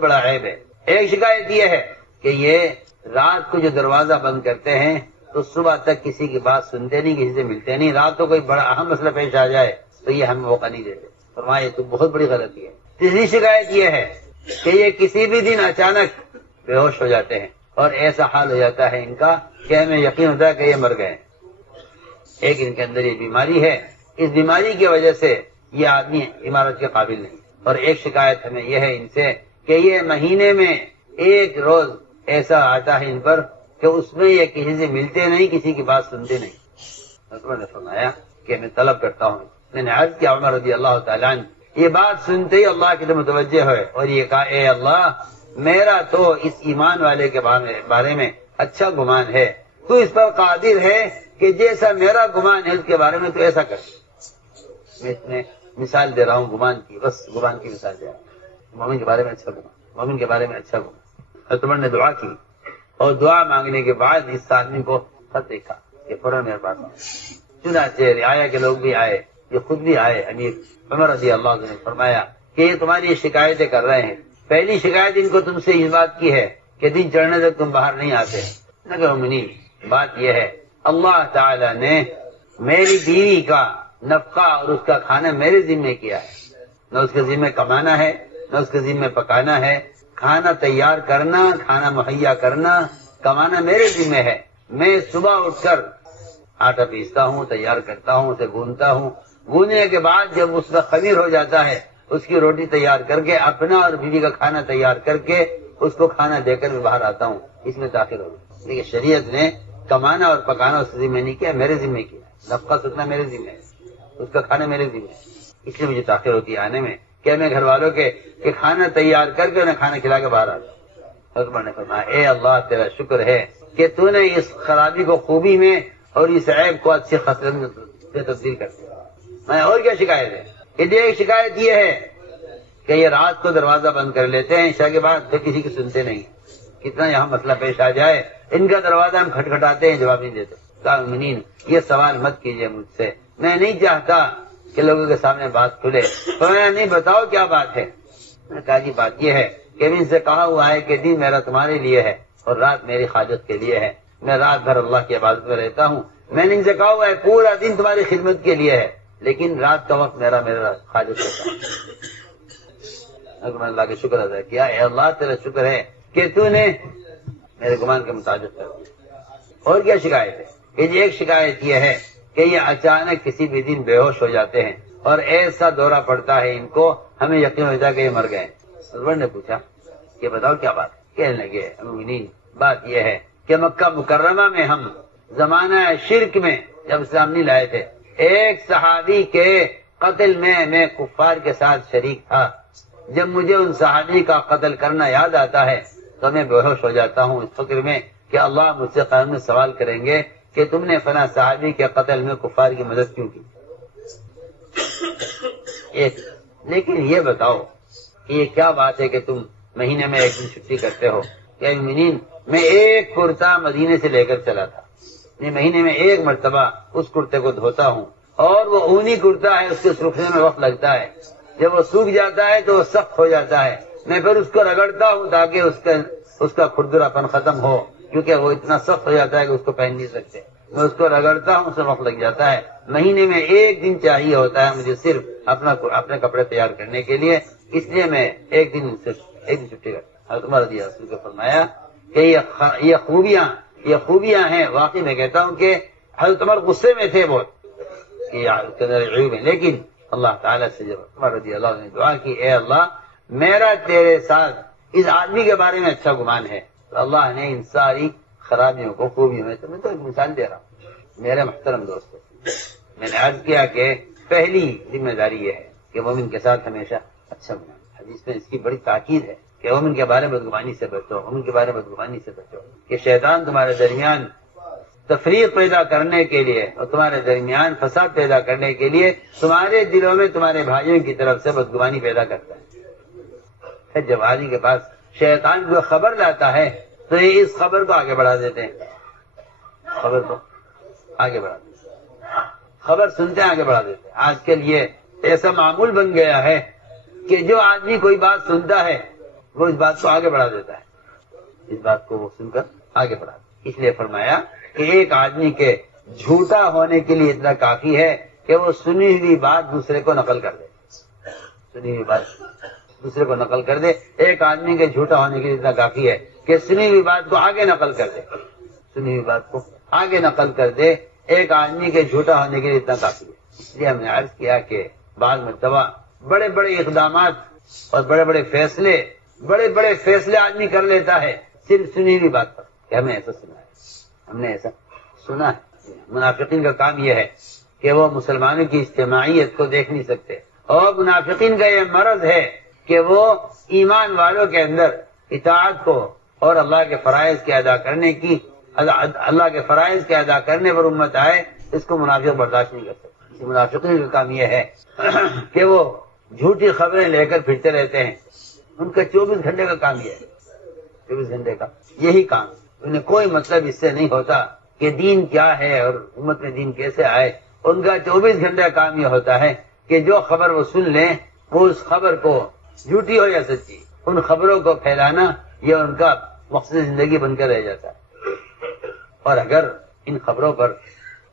بڑا عیب ہے. ایک شکایت یہ ہے کہ یہ رات کو جو دروازہ بند کرتے ہیں تو صبح تک کسی کی بات سنتے نہیں، کسی سے ملتے نہیں. رات کو کوئی بڑا اہم مسئلہ پیش آ جائے تو یہ ہمیں موقع نہیں دیتے. فرمایا یہ تو بہت بڑی غلطی ہے. تیسری شکایت یہ ہے کہ یہ کسی بھی دن اچانک بے ہوش ہو جاتے ہیں اور ایسا حال ہو جاتا ہے ان کا کہ ہمیں یقین ہوتا ہے کہ یہ مر گئے. ایک ان کے اندر یہ بیماری ہے، اس بیماری کی وجہ سے یہ آدمی عمارت کے قابل نہیں. اور ایک شکایت ہمیں یہ ہے ان سے کہ یہ مہینے میں ایک روز ایسا آتا ہے ان پر کہ اس میں یہ کسی سے ملتے نہیں، کسی کی بات سنتے نہیں. حضرت نے فرمایا کہ میں طلب کرتا ہوں. میں نے عرض کیا عمر رضی اللہ تعالیٰ عنہ یہ بات سنتے ہی اللہ کی طرف متوجہ ہوئے اور یہ کہا اے اللہ میرا تو اس ایمان والے کے بارے میں اچھا گمان ہے، تو اس پر قادر ہے کہ جیسا میرا گمان ہے اس کے بارے میں تو ایسا کر. میں اس میں مثال دے رہا ہوں گمان کی، بس گمان کی مثال دے رہا ہوں. مومن کے بارے میں اچھا گمان، مومن کے بارے میں اچھا گمان. حضرت عمر نے دعا کی اور دعا مانگنے کے بعد اس آدمی کو خط دیکھا کہ فوراً میرے پاس. چنانچہ رعایا کے لوگ بھی آئے، یہ خود بھی آئے. امیر عمر رضی اللہ عنہ نے فرمایا کہ یہ تمہاری شکایتیں کر رہے ہیں. پہلی شکایت ان کو تم سے اس بات کی ہے کہ دن چڑھنے تک تم باہر نہیں آتے. نہ کہ مومنین بات یہ ہے اللہ تعالی نے میری بیوی کا نفقہ اور اس کا کھانا میرے ذمہ کیا ہے. نہ اس کے ذمہ کمانا ہے، نہ اس کے ذمہ پکانا ہے. کھانا تیار کرنا، کھانا مہیا کرنا، کمانا میرے ذمہ ہے. میں صبح اٹھ کر آٹا پیستا ہوں، تیار کرتا ہوں، اسے گوندتا ہوں. گوندنے کے بعد جب اس کا خمیر ہو جاتا ہے اس کی روٹی تیار کر کے اپنا اور بیوی کا کھانا تیار کر کے اس کو کھانا دے کر میں باہر آتا ہوں. اس میں تاخیر ہوگی. لیکن شریعت نے کمانا اور پکانا اس ذمہ نہیں کیا، میرے ذمہ کیا. نفقہ سکنا میرے ذمہ ہے، اس کا کھانا میرے ذمہ ہے. اس لیے مجھے تاخیر ہوتی ہے آنے میں کہ میں گھر والوں کے کہ کھانا تیار کر کے انہیں کھانا کھلا کے باہر آتا ہوں. حضرت نے فرمایا اے اللہ تیرا شکر ہے کہ تو نے اس خرابی کو خوبی میں اور اس عیب کو اچھی خصلت میں تبدیل کر دیا. میں اور کیا شکایت ہے؟ ایک شکایت یہ ہے کہ یہ رات کو دروازہ بند کر لیتے ہیں، عشاء کے بعد پھر کسی کی سنتے نہیں. کتنا یہاں مسئلہ پیش آ جائے ان کا دروازہ ہم کھٹکھٹاتے ہیں، جواب نہیں دیتے. مومنین یہ سوال مت کیجیے مجھ سے، میں نہیں چاہتا کہ لوگوں کے سامنے بات کھلے. تو میں نہیں بتاؤ کیا بات ہے. میں نے کہا جی بات یہ ہے کہ ان سے کہا ہوا ہے کہ دن میرا تمہارے لیے ہے اور رات میری حاجت کے لیے ہے. میں رات بھر اللہ کی عبادت میں رہتا ہوں. میں نے ان سے کہا ہوا ہے پورا دن تمہاری خدمت کے لیے ہے، لیکن رات کا وقت میرا حاجت ہوتا ہے. اللہ کا شکر ادا کیا. اے اللہ تیرا شکر ہے کہ تو نے میرے گمان کے مطابق کر دیا. اور کیا شکایت ہے؟ کہ ایک شکایت یہ ہے کہ یہ اچانک کسی بھی دن بے ہوش ہو جاتے ہیں اور ایسا دورہ پڑتا ہے ان کو ہمیں یقین ہوتا ہے کہ یہ مر گئے. حضرت نے پوچھا کہ بتاؤ کیا بات. کہنے لگے مومنین بات یہ ہے کہ مکہ مکرمہ میں ہم زمانہ شرک میں جب اسلام نہیں لائے تھے، ایک صحابی کے قتل میں کفار کے ساتھ شریک تھا. جب مجھے ان صحابی کا قتل کرنا یاد آتا ہے تو میں بے ہوش ہو جاتا ہوں اس فکر میں کہ اللہ مجھ سے قیامت میں سوال کریں گے کہ تم نے فلاں صحابی کے قتل میں کفار کی مدد کیوں کی. لیکن یہ بتاؤ یہ کیا بات ہے کہ تم مہینے میں ایک دن چھٹی کرتے ہو. کہ مومنین میں ایک کرتا مدینے سے لے کر چلا تھا، میں مہینے میں ایک مرتبہ اس کرتے کو دھوتا ہوں اور وہ اونی کرتا ہے، اس کے سوکھنے میں وقت لگتا ہے. جب وہ سوکھ جاتا ہے تو وہ سخت ہو جاتا ہے. میں پھر اس کو رگڑتا ہوں تاکہ اس کا کھردراپن ختم ہو، کیونکہ وہ اتنا سخت ہو جاتا ہے کہ اس کو پہن نہیں سکتے. میں اس کو رگڑتا ہوں، اس میں وقت لگ جاتا ہے. مہینے میں ایک دن چاہیے ہوتا ہے مجھے صرف اپنے کپڑے تیار کرنے کے لیے، اس لیے میں ایک دن چھٹی کرتا ہوں. حضرت عمر رضی اللہ عنہ کو فرمایا کہ یہ خوبیاں ہیں. واقعی میں کہتا ہوں کہ حضرت عمر غصے میں تھے بہت کہ اس کے اندر عیوب ہے، لیکن اللہ تعالیٰ سے جب عمر رضی اللہ عنہ نے دعا کی اے اللہ میرا تیرے ساتھ اس آدمی کے بارے میں اچھا گمان ہے، تو اللہ نے ان ساری خرابیوں کو خوبیوں میں تو ایک مثال دے رہا ہوں میرے محترم دوستوں، میں نے عرض کیا کہ پہلی ذمہ داری یہ ہے کہ مومن کے ساتھ ہمیشہ اچھا گمان، حدیث میں اس کی بڑی تاکید ہے کہ مومن کے بارے میں بدگمانی سے بچو، مومن کے بارے میں بدگمانی سے بچو، کہ شیطان تمہارے درمیان تفریق پیدا کرنے کے لیے اور تمہارے درمیان فساد پیدا کرنے کے لیے تمہارے دلوں میں تمہارے بھائیوں کی طرف سے بدگمانی پیدا کرتا ہے۔ پھر جب آدمی کے پاس شیطان کو خبر لاتا ہے تو یہ اس خبر کو آگے بڑھا دیتے ہیں، خبر کو آگے بڑھا دیتے ہیں، خبر سنتے ہیں آگے بڑھا دیتے ہیں۔ آج کل یہ ایسا معمول بن گیا ہے کہ جو آدمی کوئی بات سنتا ہے وہ اس بات کو آگے بڑھا دیتا ہے، اس بات کو وہ سن کر آگے بڑھا دیتا ہے۔ اس لیے فرمایا کہ ایک آدمی کے جھوٹا ہونے کے لیے اتنا کافی ہے کہ وہ سنی ہوئی بات دوسرے کو نقل کر دے، سنی ہوئی بات دوسرے کو نقل کر دے۔ ایک آدمی کے جھوٹا ہونے کے لیے اتنا کافی ہے کہ سنی ہوئی بات کو آگے نقل کر دے، سنی ہوئی بات کو آگے نقل کر دے، ایک آدمی کے جھوٹا ہونے کے لیے اتنا کافی ہے۔ اس لیے ہم نے عرض کیا کہ بعض مرتبہ بڑے بڑے اقدامات اور بڑے بڑے فیصلے آدمی کر لیتا ہے صرف سنی ہوئی بات پر، کہ ہمیں ایسا سنا ہے، ہم نے ایسا سنا ہے۔ منافقین کا کام یہ ہے کہ وہ مسلمانوں کی اجتماعیت کو دیکھ نہیں سکتے، اور منافقین کا یہ مرض ہے کہ وہ ایمان والوں کے اندر اطاعت کو اور اللہ کے فرائض کے ادا کرنے پر امت آئے، اس کو منافق برداشت نہیں کر سکتے۔ منافقین کا کام یہ ہے کہ وہ جھوٹی خبریں لے کر پھرتے رہتے ہیں، ان کا 24 گھنٹے کا کام یہ ہے، 24 گھنٹے کا یہی کام، انہیں کوئی مطلب اس سے نہیں ہوتا کہ دین کیا ہے اور امت میں دین کیسے آئے۔ ان کا 24 گھنٹے کا کام یہ ہوتا ہے کہ جو خبر وہ سن لیں وہ اس خبر کو جھوٹی ہو یا سچی، ان خبروں کو پھیلانا یہ ان کا مقصد زندگی بن کر رہ جاتا ہے۔ اور اگر ان خبروں پر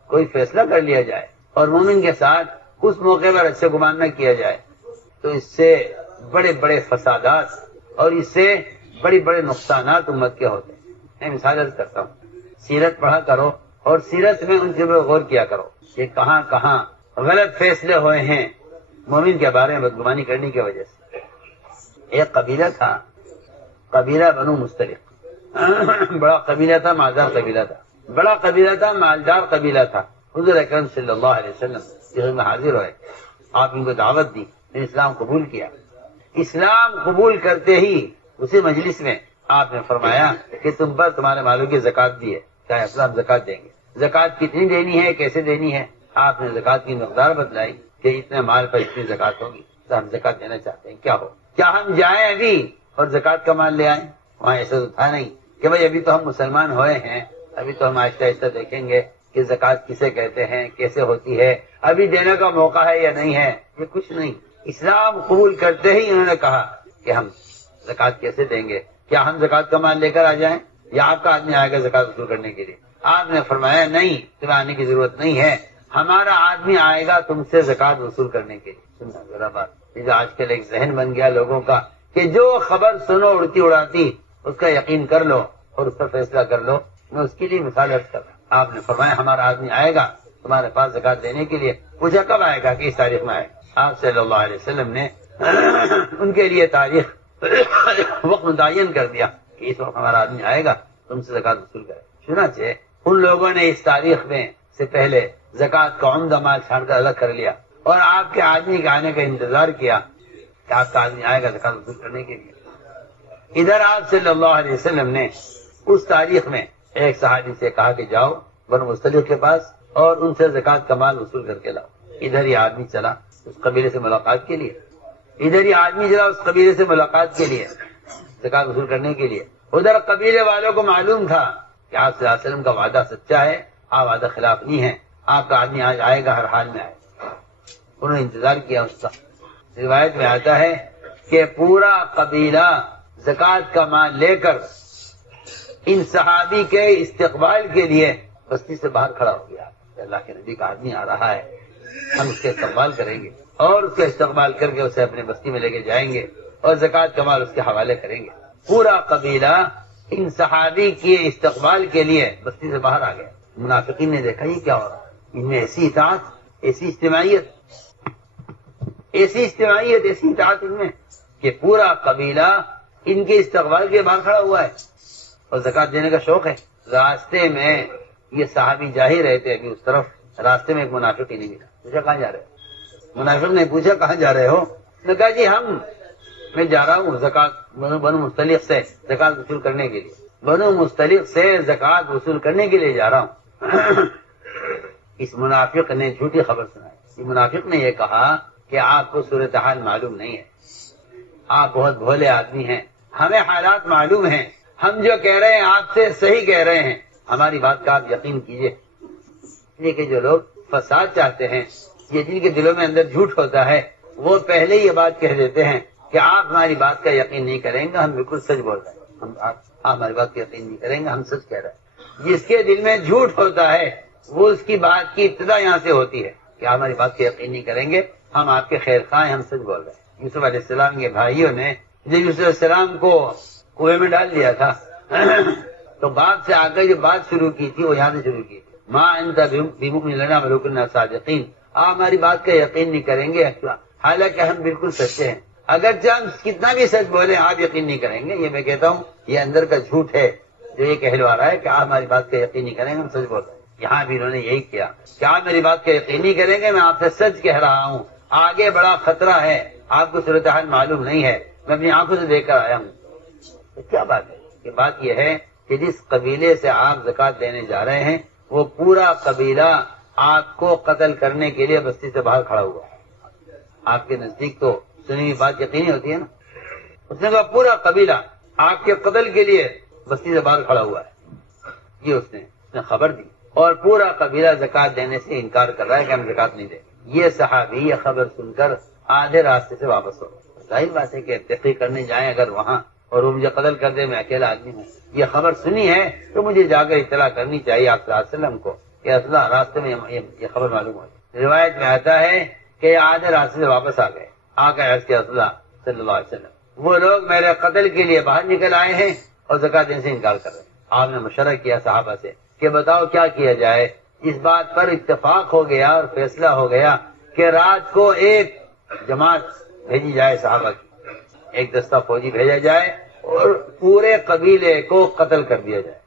کوئی فیصلہ کر لیا جائے اور مومن کے ساتھ اس موقع پر اچھے گمان نہ کیا جائے تو اس سے بڑے بڑے فسادات اور اس سے بڑے نقصانات امت کے ہوتے ہیں۔ میں مثال عرض کرتا ہوں، سیرت پڑھا کرو اور سیرت میں ان چیزوں پر غور کیا کرو کہ کہاں کہاں غلط فیصلے ہوئے ہیں مومن کے بارے میں بدگمانی کرنے کی وجہ سے۔ ایک قبیلہ تھا، قبیلہ بنو مستلق، بڑا قبیلہ تھا، مالدار قبیلہ تھا، بڑا قبیلہ تھا، مالدار قبیلہ تھا۔ حضور اکرم صلی اللہ علیہ وسلم جس میں حاضر ہوئے، آپ ان کو دعوت دی، نے اسلام قبول کیا۔ اسلام قبول کرتے ہی اسی مجلس میں آپ نے فرمایا کہ تم پر تمہارے مالوں کی زکات دی ہے، کیا اسلام زکات دیں گے؟ زکات کتنی دینی ہے، کیسے دینی ہے؟ آپ نے زکات کی مقدار بتلائی کہ اتنے مال پر اتنی زکات ہوگی، تو ہم زکات دینا چاہتے ہیں، کیا ہو؟ کیا ہم جائیں ابھی اور زکات کا مال لے آئیں؟ وہاں ایسا تو تھا نہیں کہ بھائی ابھی تو ہم مسلمان ہوئے ہیں، ابھی تو ہم آہستہ آہستہ دیکھیں گے کہ زکات کسے کہتے ہیں، کیسے ہوتی ہے، ابھی دینے کا موقع ہے یا نہیں ہے، یہ کچھ نہیں۔ اسلام قبول کرتے ہی انہوں نے کہا کہ ہم زکات کیسے دیں گے؟ کیا ہم زکات کا مال لے کر آ جائیں یا آپ کا آدمی آئے گا زکات وصول کرنے کے لیے؟ آپ نے فرمایا نہیں، تمہیں آنے کی ضرورت نہیں ہے، ہمارا آدمی آئے گا تم سے زکات وصول کرنے کے لیے۔ سننا ذرا بات، یہ آج کل ایک ذہن بن گیا لوگوں کا کہ جو خبر سنو اڑتی اڑاتی اس کا یقین کر لو اور اس پر فیصلہ کر لو۔ میں اس کے لیے مثال عرض کر رہا ہوں۔ آپ نے فرمایا ہمارا آدمی آئے گا تمہارے پاس زکات دینے کے لیے۔ پوچھا کب آئے گا، کہ اس تاریخ میں آئے گا۔ آپ صلی اللہ علیہ وسلم نے ان کے لیے تاریخ وقت متعین کر دیا کہ اس وقت ہمارا آدمی آئے گا تم سے زکات وصول کرے۔ چنانچہ ان لوگوں نے اس تاریخ میں سے پہلے زکات کا عمدہ مال چھاڑ کر الگ کر لیا اور آپ کے آدمی کے آنے کا انتظار کیا کہ آپ کا آدمی آئے گا زکات وصول کرنے کے لیے۔ ادھر آپ صلی اللہ علیہ وسلم نے اس تاریخ میں ایک صحابی سے کہا کہ جاؤ بنو مستلق کے پاس اور ان سے زکات کا مال وصول کر کے لاؤ۔ ادھر یہ آدمی چلا اس قبیلے سے ملاقات کے لیے، ادھر یہ آدمی چلا اس قبیلے سے ملاقات کے لیے، زکات وصول کرنے کے لیے۔ ادھر قبیلے والوں کو معلوم تھا کہ آپ صلی اللہ علیہ وسلم کا وعدہ سچا ہے، آپ وعدہ خلاف نہیں ہے، آپ کا آدمی آج آئے گا، ہر حال میں آئے گا۔ انہوں نے انتظار کیا اس کا۔ روایت میں آتا ہے کہ پورا قبیلہ زکات کا مال لے کر ان صحابی کے استقبال کے لیے بستی سے باہر کھڑا ہو گیا۔ اللہ کے نبی کا آدمی آ رہا ہے، ہم اس کا استقبال کریں گے اور اس کا استقبال کر کے اسے اپنے بستی میں لے کے جائیں گے اور زکات کا مال اس کے حوالے کریں گے۔ پورا قبیلہ ان صحابی کے استقبال کے لیے بستی سے باہر آ گیا۔ منافقین نے دیکھا یہ کیا ہو رہا، ان میں ایسی اطاعت، ایسی اجتماعیت۔ ایسی اجتماعیت، ایسی اطاعت ان میں کہ پورا قبیلہ ان کے استقبال کے باہر کھڑا ہوا ہے اور زکات دینے کا شوق ہے۔ راستے میں یہ صحابی جا ہی رہے تھے، ابھی اس طرف راستے میں ایک منافق ہی نہیں ملا، پوچھا کہاں جا رہے ہو؟ منافق نے پوچھا کہاں جا رہے ہو؟ نے کہا جی میں جا رہا ہوں زکات بنو مستلق سے زکات وصول کرنے کے لیے، بنو مستلق سے زکات وصول کرنے کے لیے جا رہا ہوں۔ اس منافق نے جھوٹی خبر سنائی۔ اس منافق نے یہ کہا کہ آپ کو صورتحال معلوم نہیں ہے، آپ بہت بھولے آدمی ہیں، ہمیں حالات معلوم ہیں، ہم جو کہہ رہے ہیں آپ سے صحیح کہہ رہے ہیں، ہماری بات کا آپ یقین کیجئے۔ یہ کہ جو لوگ فساد چاہتے ہیں، یہ جن کے دلوں میں اندر جھوٹ ہوتا ہے، وہ پہلے یہ بات کہہ دیتے ہیں کہ آپ ہماری بات کا یقین نہیں کریں گے، ہم بالکل سچ بول رہے ہیں، آپ ہماری بات کا یقین نہیں کریں گے، ہم سچ کہہ رہے ہیں۔ جس کے دل میں جھوٹ ہوتا ہے وہ اس کی بات کی ابتدا یہاں سے ہوتی ہے کہ آپ ہماری بات کا یقین نہیں کریں گے، ہم آپ کے خیر خواہ ہیں، ہم سچ بول رہے ہیں۔ یوسف علیہ السلام کے بھائیوں نے جب یوسف علیہ السلام کو کنویں میں ڈال دیا تھا تو باپ سے آ کر جو بات شروع کی تھی وہ یہاں سے شروع کی تھی، ماں انت بمؤمن لنا ولو كنا صادقین، آپ ہماری بات کا یقین نہیں کریں گے حالانکہ ہم بالکل سچے ہیں، اگرچہ ہم کتنا بھی سچ بولیں آپ یقین نہیں کریں گے۔ یہ میں کہتا ہوں یہ اندر کا جھوٹ ہے جو یہ کہلوا رہا ہے کہ آپ ہماری بات کا یقین نہیں کریں گے، ہم سچ بول رہے ہیں۔ یہاں بھی انہوں نے یہی کیا کہ آپ میری بات کا یقین نہیں کریں گے، میں آپ سے سچ کہہ رہا ہوں، آگے بڑا خطرہ ہے، آپ کو صورتحال معلوم نہیں ہے، میں اپنی آنکھوں سے دیکھ کر آیا ہوں۔ تو کیا بات ہے؟ یہ بات یہ ہے کہ جس قبیلے سے آپ زکات دینے جا رہے ہیں وہ پورا قبیلہ آپ کو قتل کرنے کے لیے بستی سے باہر کھڑا ہوا ہے۔ آپ کے نزدیک تو سنی ہوئی بات یقینی ہوتی ہے نا، اس نے کہا پورا قبیلہ آپ کے قتل کے لیے بستی سے باہر کھڑا ہوا ہے، یہ اس نے خبر دی، اور پورا قبیلہ زکات دینے سے انکار کر رہا ہے کہ ہم زکات نہیں دیں۔ یہ صحابی یہ خبر سن کر آدھے راستے سے واپس ہو گئے۔ ظاہر بات ہے کہ تحقیق کرنے جائیں اگر وہاں اور وہ مجھے قتل کر دے، میں اکیلا آدمی ہوں، یہ خبر سنی ہے تو مجھے جا کر اطلاع کرنی چاہیے آپ صلی اللہ علیہ وسلم کو کہ اصلا راستے میں یہ خبر معلوم ہوئی۔ روایت میں آتا ہے کہ آدھے راستے سے واپس آ گئے، آ کر عرض کیا رسول اللہ صلی اللہ علیہ وسلم وہ لوگ میرے قتل کے لیے باہر نکل آئے ہیں اور زکات دینے سے انکار کر رہے ہیں۔ آپ نے مشورہ کیا صحابہ سے کہ بتاؤ کیا کیا جائے۔ اس بات پر اتفاق ہو گیا اور فیصلہ ہو گیا کہ رات کو ایک جماعت بھیجی جائے، صحابہ کی ایک دستہ فوجی بھیجا جائے اور پورے قبیلے کو قتل کر دیا جائے،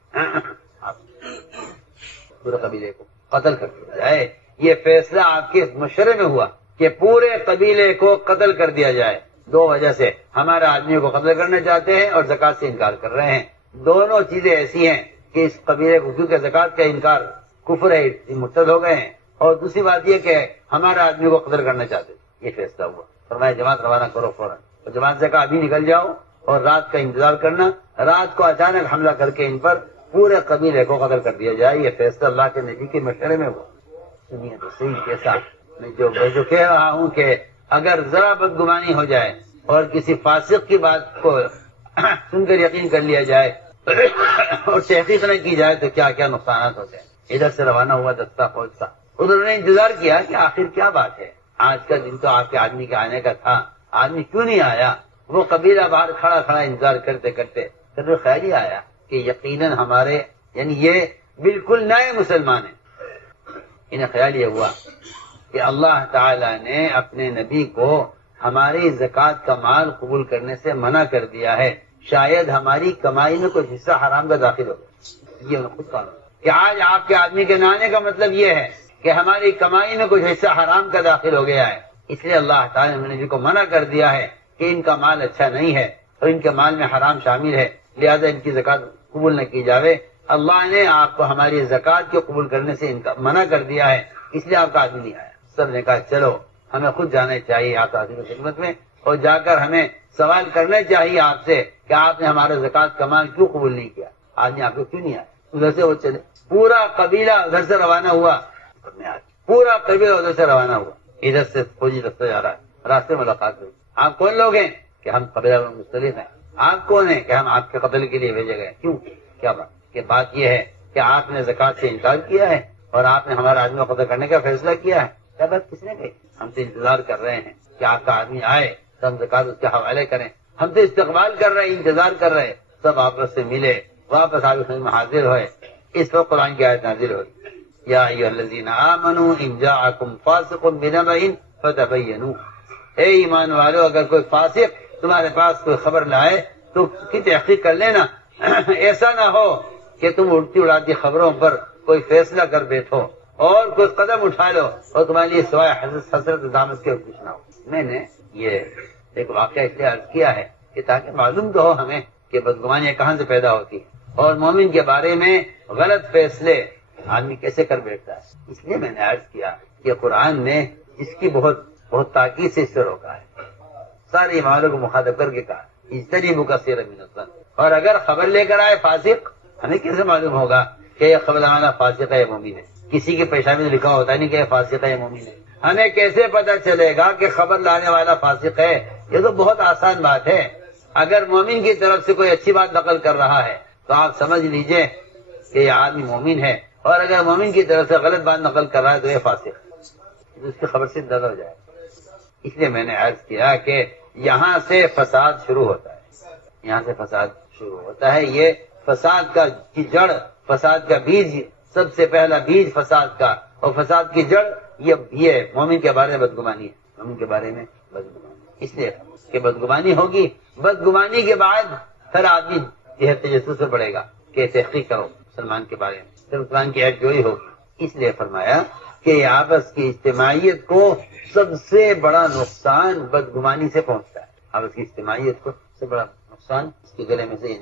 پورے قبیلے کو قتل کر دیا جائے۔ یہ فیصلہ آپ کے مشورے میں ہوا کہ پورے قبیلے کو قتل کر دیا جائے۔ دو وجہ سے ہمارے آدمیوں کو قتل کرنا چاہتے ہیں اور زکات سے انکار کر رہے ہیں۔ دونوں چیزیں ایسی ہیں کہ اس قبیلے کو کیونکہ زکات کا انکار کفر ہے، مرتد ہو گئے ہیں، اور دوسری بات یہ کہ ہمارے آدمی کو قتل کرنا چاہتے ہیں۔ یہ فیصلہ ہوا، فرمایا جماعت روانہ کرو فوراً، اور جماعت سے کہا ابھی نکل جاؤ اور رات کا انتظار کرنا، رات کو اچانک حملہ کر کے ان پر پورے قبیلے کو قتل کر دیا جائے۔ یہ فیصلہ اللہ کے نبی کے مشورے میں ہوا۔ سنیے تو صحیح کیسا میں جو کہہ رہا ہوں کہ اگر ذرا بدگمانی ہو جائے اور کسی فاسق کی بات کو سن کر یقین کر لیا جائے اور تحقیق نہ کی جائے تو کیا کیا نقصانات ہوتے ہیں۔ ادھر سے روانہ ہوا دستہ فوج کا، انہوں نے انتظار کیا کہ آخر کیا بات ہے، آج کا دن تو آپ کے آدمی کے آنے کا تھا، آدمی کیوں نہیں آیا؟ وہ قبیلہ باہر کھڑا کھڑا انتظار کرتے کرتے پھر خیال ہی آیا کہ یقیناً ہمارے یعنی یہ بالکل نئے مسلمان ہیں۔ انہیں خیال یہ ہوا کہ اللہ تعالی نے اپنے نبی کو ہماری زکوٰۃ کا مال قبول کرنے سے منع کر دیا ہے، شاید ہماری کمائی میں کچھ حصہ حرام کا داخل ہو گیا۔ یہ انہیں خود کہا کہ آج آپ کے آدمی کے نہ آنے کا مطلب یہ ہے کہ ہماری کمائی میں کچھ حصہ حرام کا داخل ہو گیا ہے، اس لیے اللہ تعالی نے نبی کو منع کر دیا ہے کہ ان کا مال اچھا نہیں ہے اور ان کے مال میں حرام شامل ہے، لہذا ان کی زکوٰۃ قبول نہ کی جاوے۔ اللہ نے آپ کو ہماری زکوٰۃ کے قبول کرنے سے منع کر دیا ہے، اس لیے آپ کا آدمی نہیں آیا۔ سب نے کہا چلو ہمیں خود جانا چاہیے آپ کی خدمت میں اور جا کر ہمیں سوال کرنا چاہیے آپ سے کہ آپ نے ہمارا زکوٰۃ کا مال کیوں قبول نہیں کیا، آدمی آپ کو کیوں نہیں آیا۔ ادھر سے وہ چلے، پورا قبیلہ ادھر سے روانہ ہوا، پورا قبیلہ ادھر سے روانہ ہوا، ادھر سے فوجی دستہ جا رہا ہے، راستے ملاقات ہوئی۔ آپ کون لوگ ہیں؟ کہ ہم قبیلہ مختلف ہیں۔ آپ کون ہیں؟ کہ ہم آپ کے قتل کے لیے بھیجے گئے۔ کیوں؟ کیا بات؟ کہ بات یہ ہے کہ آپ نے زکوٰۃ سے انکار کیا ہے اور آپ نے ہمارا آدمی کو قتل کرنے کا فیصلہ کیا ہے۔ کیا بات کس نے کہی؟ ہم سے انتظار کر رہے ہیں کہ آپ کا آدمی آئے تو ہم زکوٰۃ اس کے حوالے کریں، ہم سے استقبال کر رہے ہیں، انتظار کر رہے ہیں، سب آپس سے ملے، واپس آپ کے میں حاضر ہوئے۔ اس وقت قرآن کی آیت نازل ہوئی، یا ایھا الذین آمنوا ان جاءکم فاسق بنبأ فتبینوا، اے ایمان والو اگر کوئی فاسق تمہارے پاس کوئی خبر لائے تو اس کی تحقیق کر لینا، ایسا نہ ہو کہ تم اڑتی اڑاتی خبروں پر کوئی فیصلہ کر بیٹھو اور کوئی قدم اٹھا لو اور تمہارے لیے سوائے حسرت دامت کے کچھ نہ ہو۔ میں نے یہ ایک واقعہ اس لیے عرض کیا ہے کہ تاکہ معلوم تو ہو ہمیں کہ بدگمانیاں کہاں سے پیدا ہوتی ہیں اور مومن کے بارے میں غلط فیصلے آدمی کیسے کر بیٹھتا ہے۔ اس لیے میں نے عرض کیا کہ قرآن نے اس کی بہت تاکید سے اس سے روکا ہے، سارے ایمانوں کو مخاطب کر کے کہا اجتنبوا کثیرا من الظن۔ اور اگر خبر لے کر آئے فاسق، ہمیں کیسے معلوم ہوگا کہ یہ خبر لانا فاسق ہے یا مومن ہے؟ کسی کے پیشاب میں لکھا ہوتا نہیں کہ یہ فاسق ہے یا مومن ہے۔ ہمیں کیسے پتہ چلے گا کہ خبر لانے والا فاسق ہے؟ یہ تو بہت آسان بات ہے۔ اگر مومن کی طرف سے کوئی اچھی بات نقل کر رہا ہے تو آپ سمجھ لیجئے کہ یہ آدمی مومن ہے، اور اگر مومن کی طرف سے غلط بات نقل کر رہا ہے تو یہ فاسق ہے، اس کی خبر سے اندازہ ہو جائے۔ اس لیے میں نے عرض کیا کہ یہاں سے فساد شروع ہوتا ہے، یہاں سے فساد شروع ہوتا ہے۔ یہ فساد کا جڑ، فساد کا بیج، سب سے پہلا بیج فساد کا اور فساد کی جڑ یہ مومن کے بارے میں بدگمانی ہے، مومن کے بارے میں بدگمانی۔ اس لیے کہ بدگمانی ہوگی، بدگمانی کے بعد ہر آدمی جہت تجسس سے پڑے گا کہ تحقیق کرو مسلمان کے بارے میں، پھر مسلمان کی عیب جوئی ہوگی۔ اس لیے فرمایا کہ آپس کی اجتماعیت کو سب سے بڑا نقصان بدگمانی سے پہنچتا ہے۔ آپس کی اجتماعیت کو سب سے بڑا نقصان اس کے گلے میں سے یہ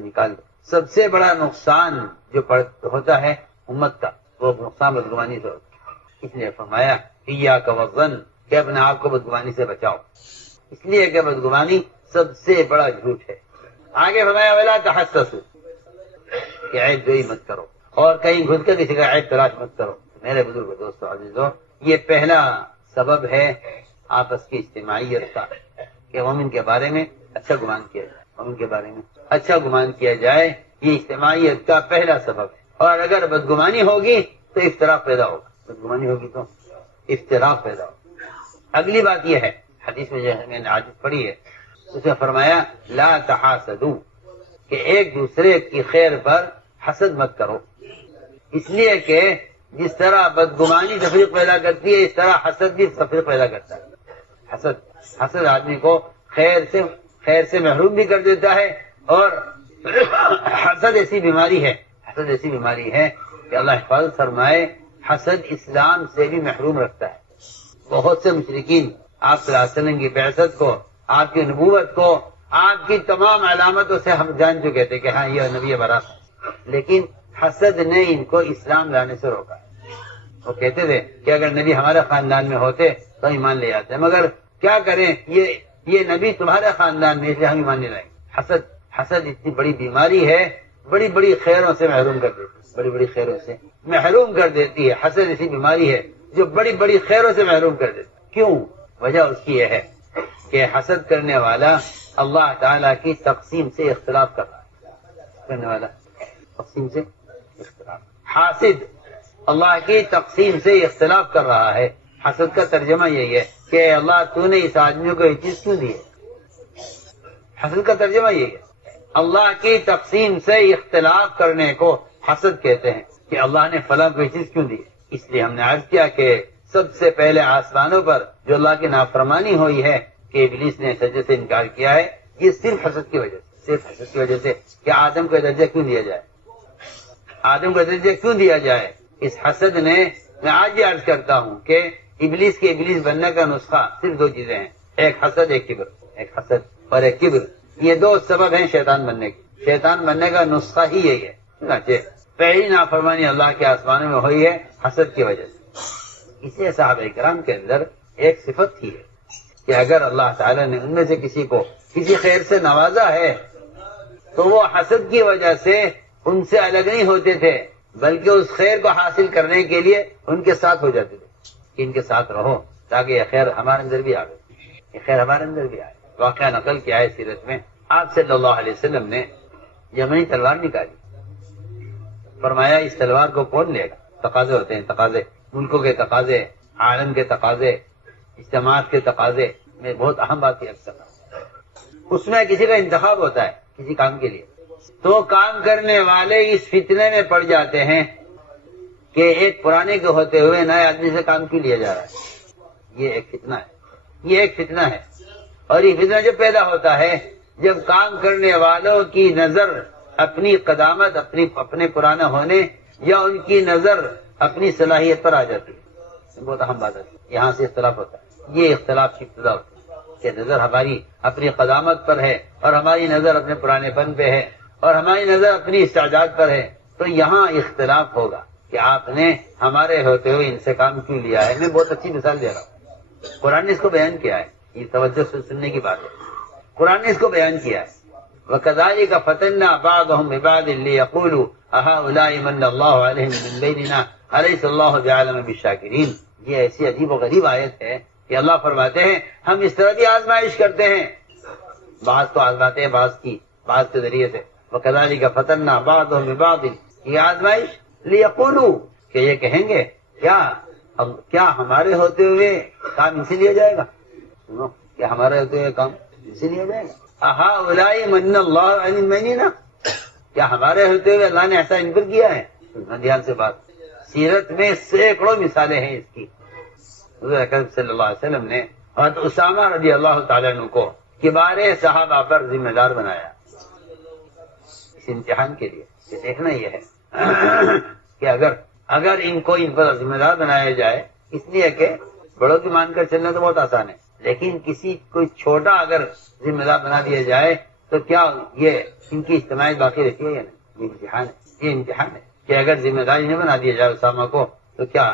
نکال دو۔ سب سے بڑا نقصان جو ہوتا ہے امت کا، وہ نقصان بدگمانی سے ہوتا ہے۔ اس لیے فرمایا ایاک والظن کہ اپنے آپ کو بدگمانی سے بچاؤ، اس لیے کہ بدگمانی سب سے بڑا جھوٹ ہے۔ آگے فرمایا ولا تحسسوا کہ عیب جوئی مت کرو اور کہیں گھس کر کسی کا عیب تلاش مت کرو۔ میرے بزرگ دوستو عزیزو، یہ پہلا سبب ہے آپس کی اجتماعیت کا کہ مومن کے بارے میں اچھا گمان کیا جائے، مومن کے بارے میں اچھا گمان کیا جائے، یہ اجتماعیت کا پہلا سبب ہے۔ اور اگر بدگمانی ہوگی تو افتراق پیدا ہوگا، بدگمانی ہوگی تو افتراق پیدا ہوگا۔ اگلی بات یہ ہے، حدیث میں جو میں نے عادت پڑھی ہے، اس میں فرمایا لا تحاسدوا کہ ایک دوسرے کی خیر پر حسد مت کرو، اس لیے کہ جس طرح بدگمانی تفریق پیدا کرتی ہے اس طرح حسد بھی تفریق پیدا کرتا ہے۔ حسد آدمی کو خیر سے محروم بھی کر دیتا ہے، اور حسد ایسی بیماری ہے کہ اللہ حفاظت فرمائے، حسد اسلام سے بھی محروم رکھتا ہے۔ بہت سے مشرکین آپ صلی اللہ علیہ وسلم کی بعثت کو، آپ کی نبوت کو، آپ کی تمام علامتوں سے ہم جان چکے تھے کہ ہاں یہ نبی برات ہے، لیکن حسد نے ان کو اسلام لانے سے روکا۔ وہ کہتے تھے کہ اگر نبی ہمارے خاندان میں ہوتے تو ایمان لے آتے، مگر کیا کریں، یہ نبی تمہارے خاندان میں، اس لیے ہم ایمان نہیں لائیں۔ حسد اتنی بڑی بیماری ہے، بڑی بڑی خیروں سے محروم کر دیتی ہے، بڑی بڑی خیروں سے محروم کر دیتی ہے۔ حسد ایسی بیماری ہے جو بڑی بڑی خیروں سے محروم کر دیتی ہے۔ کیوں؟ وجہ اس کی یہ ہے کہ حسد کرنے والا اللہ تعالیٰ کی تقسیم سے اختلاف کر رہا ہے، کرنے والا تقسیم سے اختلاف، حاسد اللہ کی تقسیم سے اختلاف کر رہا ہے۔ حسد کا ترجمہ یہی ہے کہ اللہ تو نے اس آدمی کو یہ چیز کیوں دی ہے؟ حسد کا ترجمہ یہی ہے، اللہ کی تقسیم سے اختلاف کرنے کو حسد کہتے ہیں کہ اللہ نے فلاں کو یہ چیز کیوں دی ہے۔ اس لیے ہم نے عرض کیا کہ سب سے پہلے آسمانوں پر جو اللہ کی نافرمانی ہوئی ہے کہ ابلیس نے سجدے سے انکار کیا ہے، یہ صرف حسد کی وجہ سے کہ آدم کو درجہ کیوں دیا جائے، آدم کو درجہ کیوں دیا جائے؟ اس حسد نے، میں آج یہ عرض کرتا ہوں کہ ابلیس کے ابلیس بننے کا نسخہ صرف دو چیزیں ہیں، ایک حسد ایک کبر، ایک حسد اور ایک کبر، یہ دو سبب ہیں شیطان بننے کے۔ شیطان بننے کا نسخہ ہی یہی ہے۔ پہلی نافرمانی اللہ کے آسمانوں میں ہوئی ہے حسد کی وجہ سے۔ اسے صحابہ کرام کے اندر ایک صفت تھی ہے کہ اگر اللہ تعالیٰ نے ان میں سے کسی کو کسی خیر سے نوازا ہے تو وہ حسد کی وجہ سے ان سے الگ نہیں ہوتے تھے، بلکہ اس خیر کو حاصل کرنے کے لیے ان کے ساتھ ہو جاتے تھے کہ ان کے ساتھ رہو تاکہ یہ خیر ہمارے اندر بھی آئے، یہ خیر ہمارے اندر بھی آئے۔ واقعہ نقل کیا ہے سیرت میں، آپ صلی اللہ علیہ وسلم نے یمنی تلوار نکالی، فرمایا اس تلوار کو کون لے گا؟ تقاضے ہوتے ہیں، تقاضے، ملکوں کے تقاضے، عالم کے تقاضے، اجتماعات کے تقاضے میں بہت اہم بات ہے۔ اکثر اس میں کسی کا انتخاب ہوتا ہے کسی کام کے لیے، تو کام کرنے والے اس فتنے میں پڑ جاتے ہیں کہ ایک پرانے کے ہوتے ہوئے نئے آدمی سے کام کیوں لیا جا رہا ہے۔ یہ ایک فتنہ ہے، یہ ایک فتنہ ہے، اور یہ فتنہ جب پیدا ہوتا ہے جب کام کرنے والوں کی نظر اپنی قدامت، اپنے پرانا ہونے، یا ان کی نظر اپنی صلاحیت پر آ جاتی ہے۔ بہت اہم بات ہے، یہاں سے اختلاف ہوتا ہے، یہ اختلاف کی ابتدا ہوتی ہے کہ نظر ہماری اپنی قدامت پر ہے اور ہماری نظر اپنے پرانے پن پہ ہے اور ہماری نظر اپنی استعداد پر ہے، تو یہاں اختلاف ہوگا کہ آپ نے ہمارے ہوتے ہوئے ان سے کام کیوں لیا ہے۔ میں بہت اچھی مثال دے رہا ہوں، قرآن نے اس کو بیان کیا ہے، یہ توجہ سے سننے کی بات ہے، قرآن نے اس کو بیان کیا ہے۔ وَكَذَلِكَ فَتَنَّا بَعْضَهُمْ بِبَعْضٍ لِيَقُولُوا أَهَٰؤُلَاءِ مَنَّ اللَّهُ عَلَيْهِم مِّن بَيْنِنَا أَلَيْسَ اللَّهُ بِأَعْلَمَ بِالشَّاكِرِينَ۔ یہ ایسی عجیب و غریب آیت ہے کہ اللہ فرماتے ہیں ہم اس طرح کی آزمائش کرتے ہیں، بعض کو آزماتے ہیں بعض کے ذریعے سے۔ وَكَذَلِكَ فَتَنَّا بَعْضَهُمْ بِبَعْضٍ، یہ آزمائش لِيَقُولُوا کہ یہ کہیں گے کیا ہمارے ہوتے ہوئے کام اسی لیا جائے گا، کیا ہمارے ہوتے ہوئے کام اسی لیا جائے گا۔ أَهَٰؤُلَاءِ مَنَّ اللَّهُ عَلَيْهِم بَيْنِنَا، کیا ہمارے ہوتے ہوئے اللہ نے ایسا ان پر کیا ہے۔ دھیان سے بات، سیرت میں سینکڑوں مثالیں ہیں اس کی۔ حضور اکرم صلی اللہ علیہ وسلم نے حضرت اسامہ رضی اللہ تعالیٰ عنہ کو کبار صحابہ پر ذمہ دار بنایا اس امتحان کے لیے، کہ دیکھنا یہ ہے کہ اگر ان پر ذمہ دار بنایا جائے، اس لیے کہ بڑوں کی مان کر چلنا تو بہت آسان ہے، لیکن کوئی چھوٹا اگر ذمہ دار بنا دیا جائے تو کیا یہ ان کی اجتماعیت باقی رہتی ہے یا نہیں؟ یہ امتحان ہے کہ اگر ذمہ داری نہ بنا دیا جائے اسامہ کو تو کیا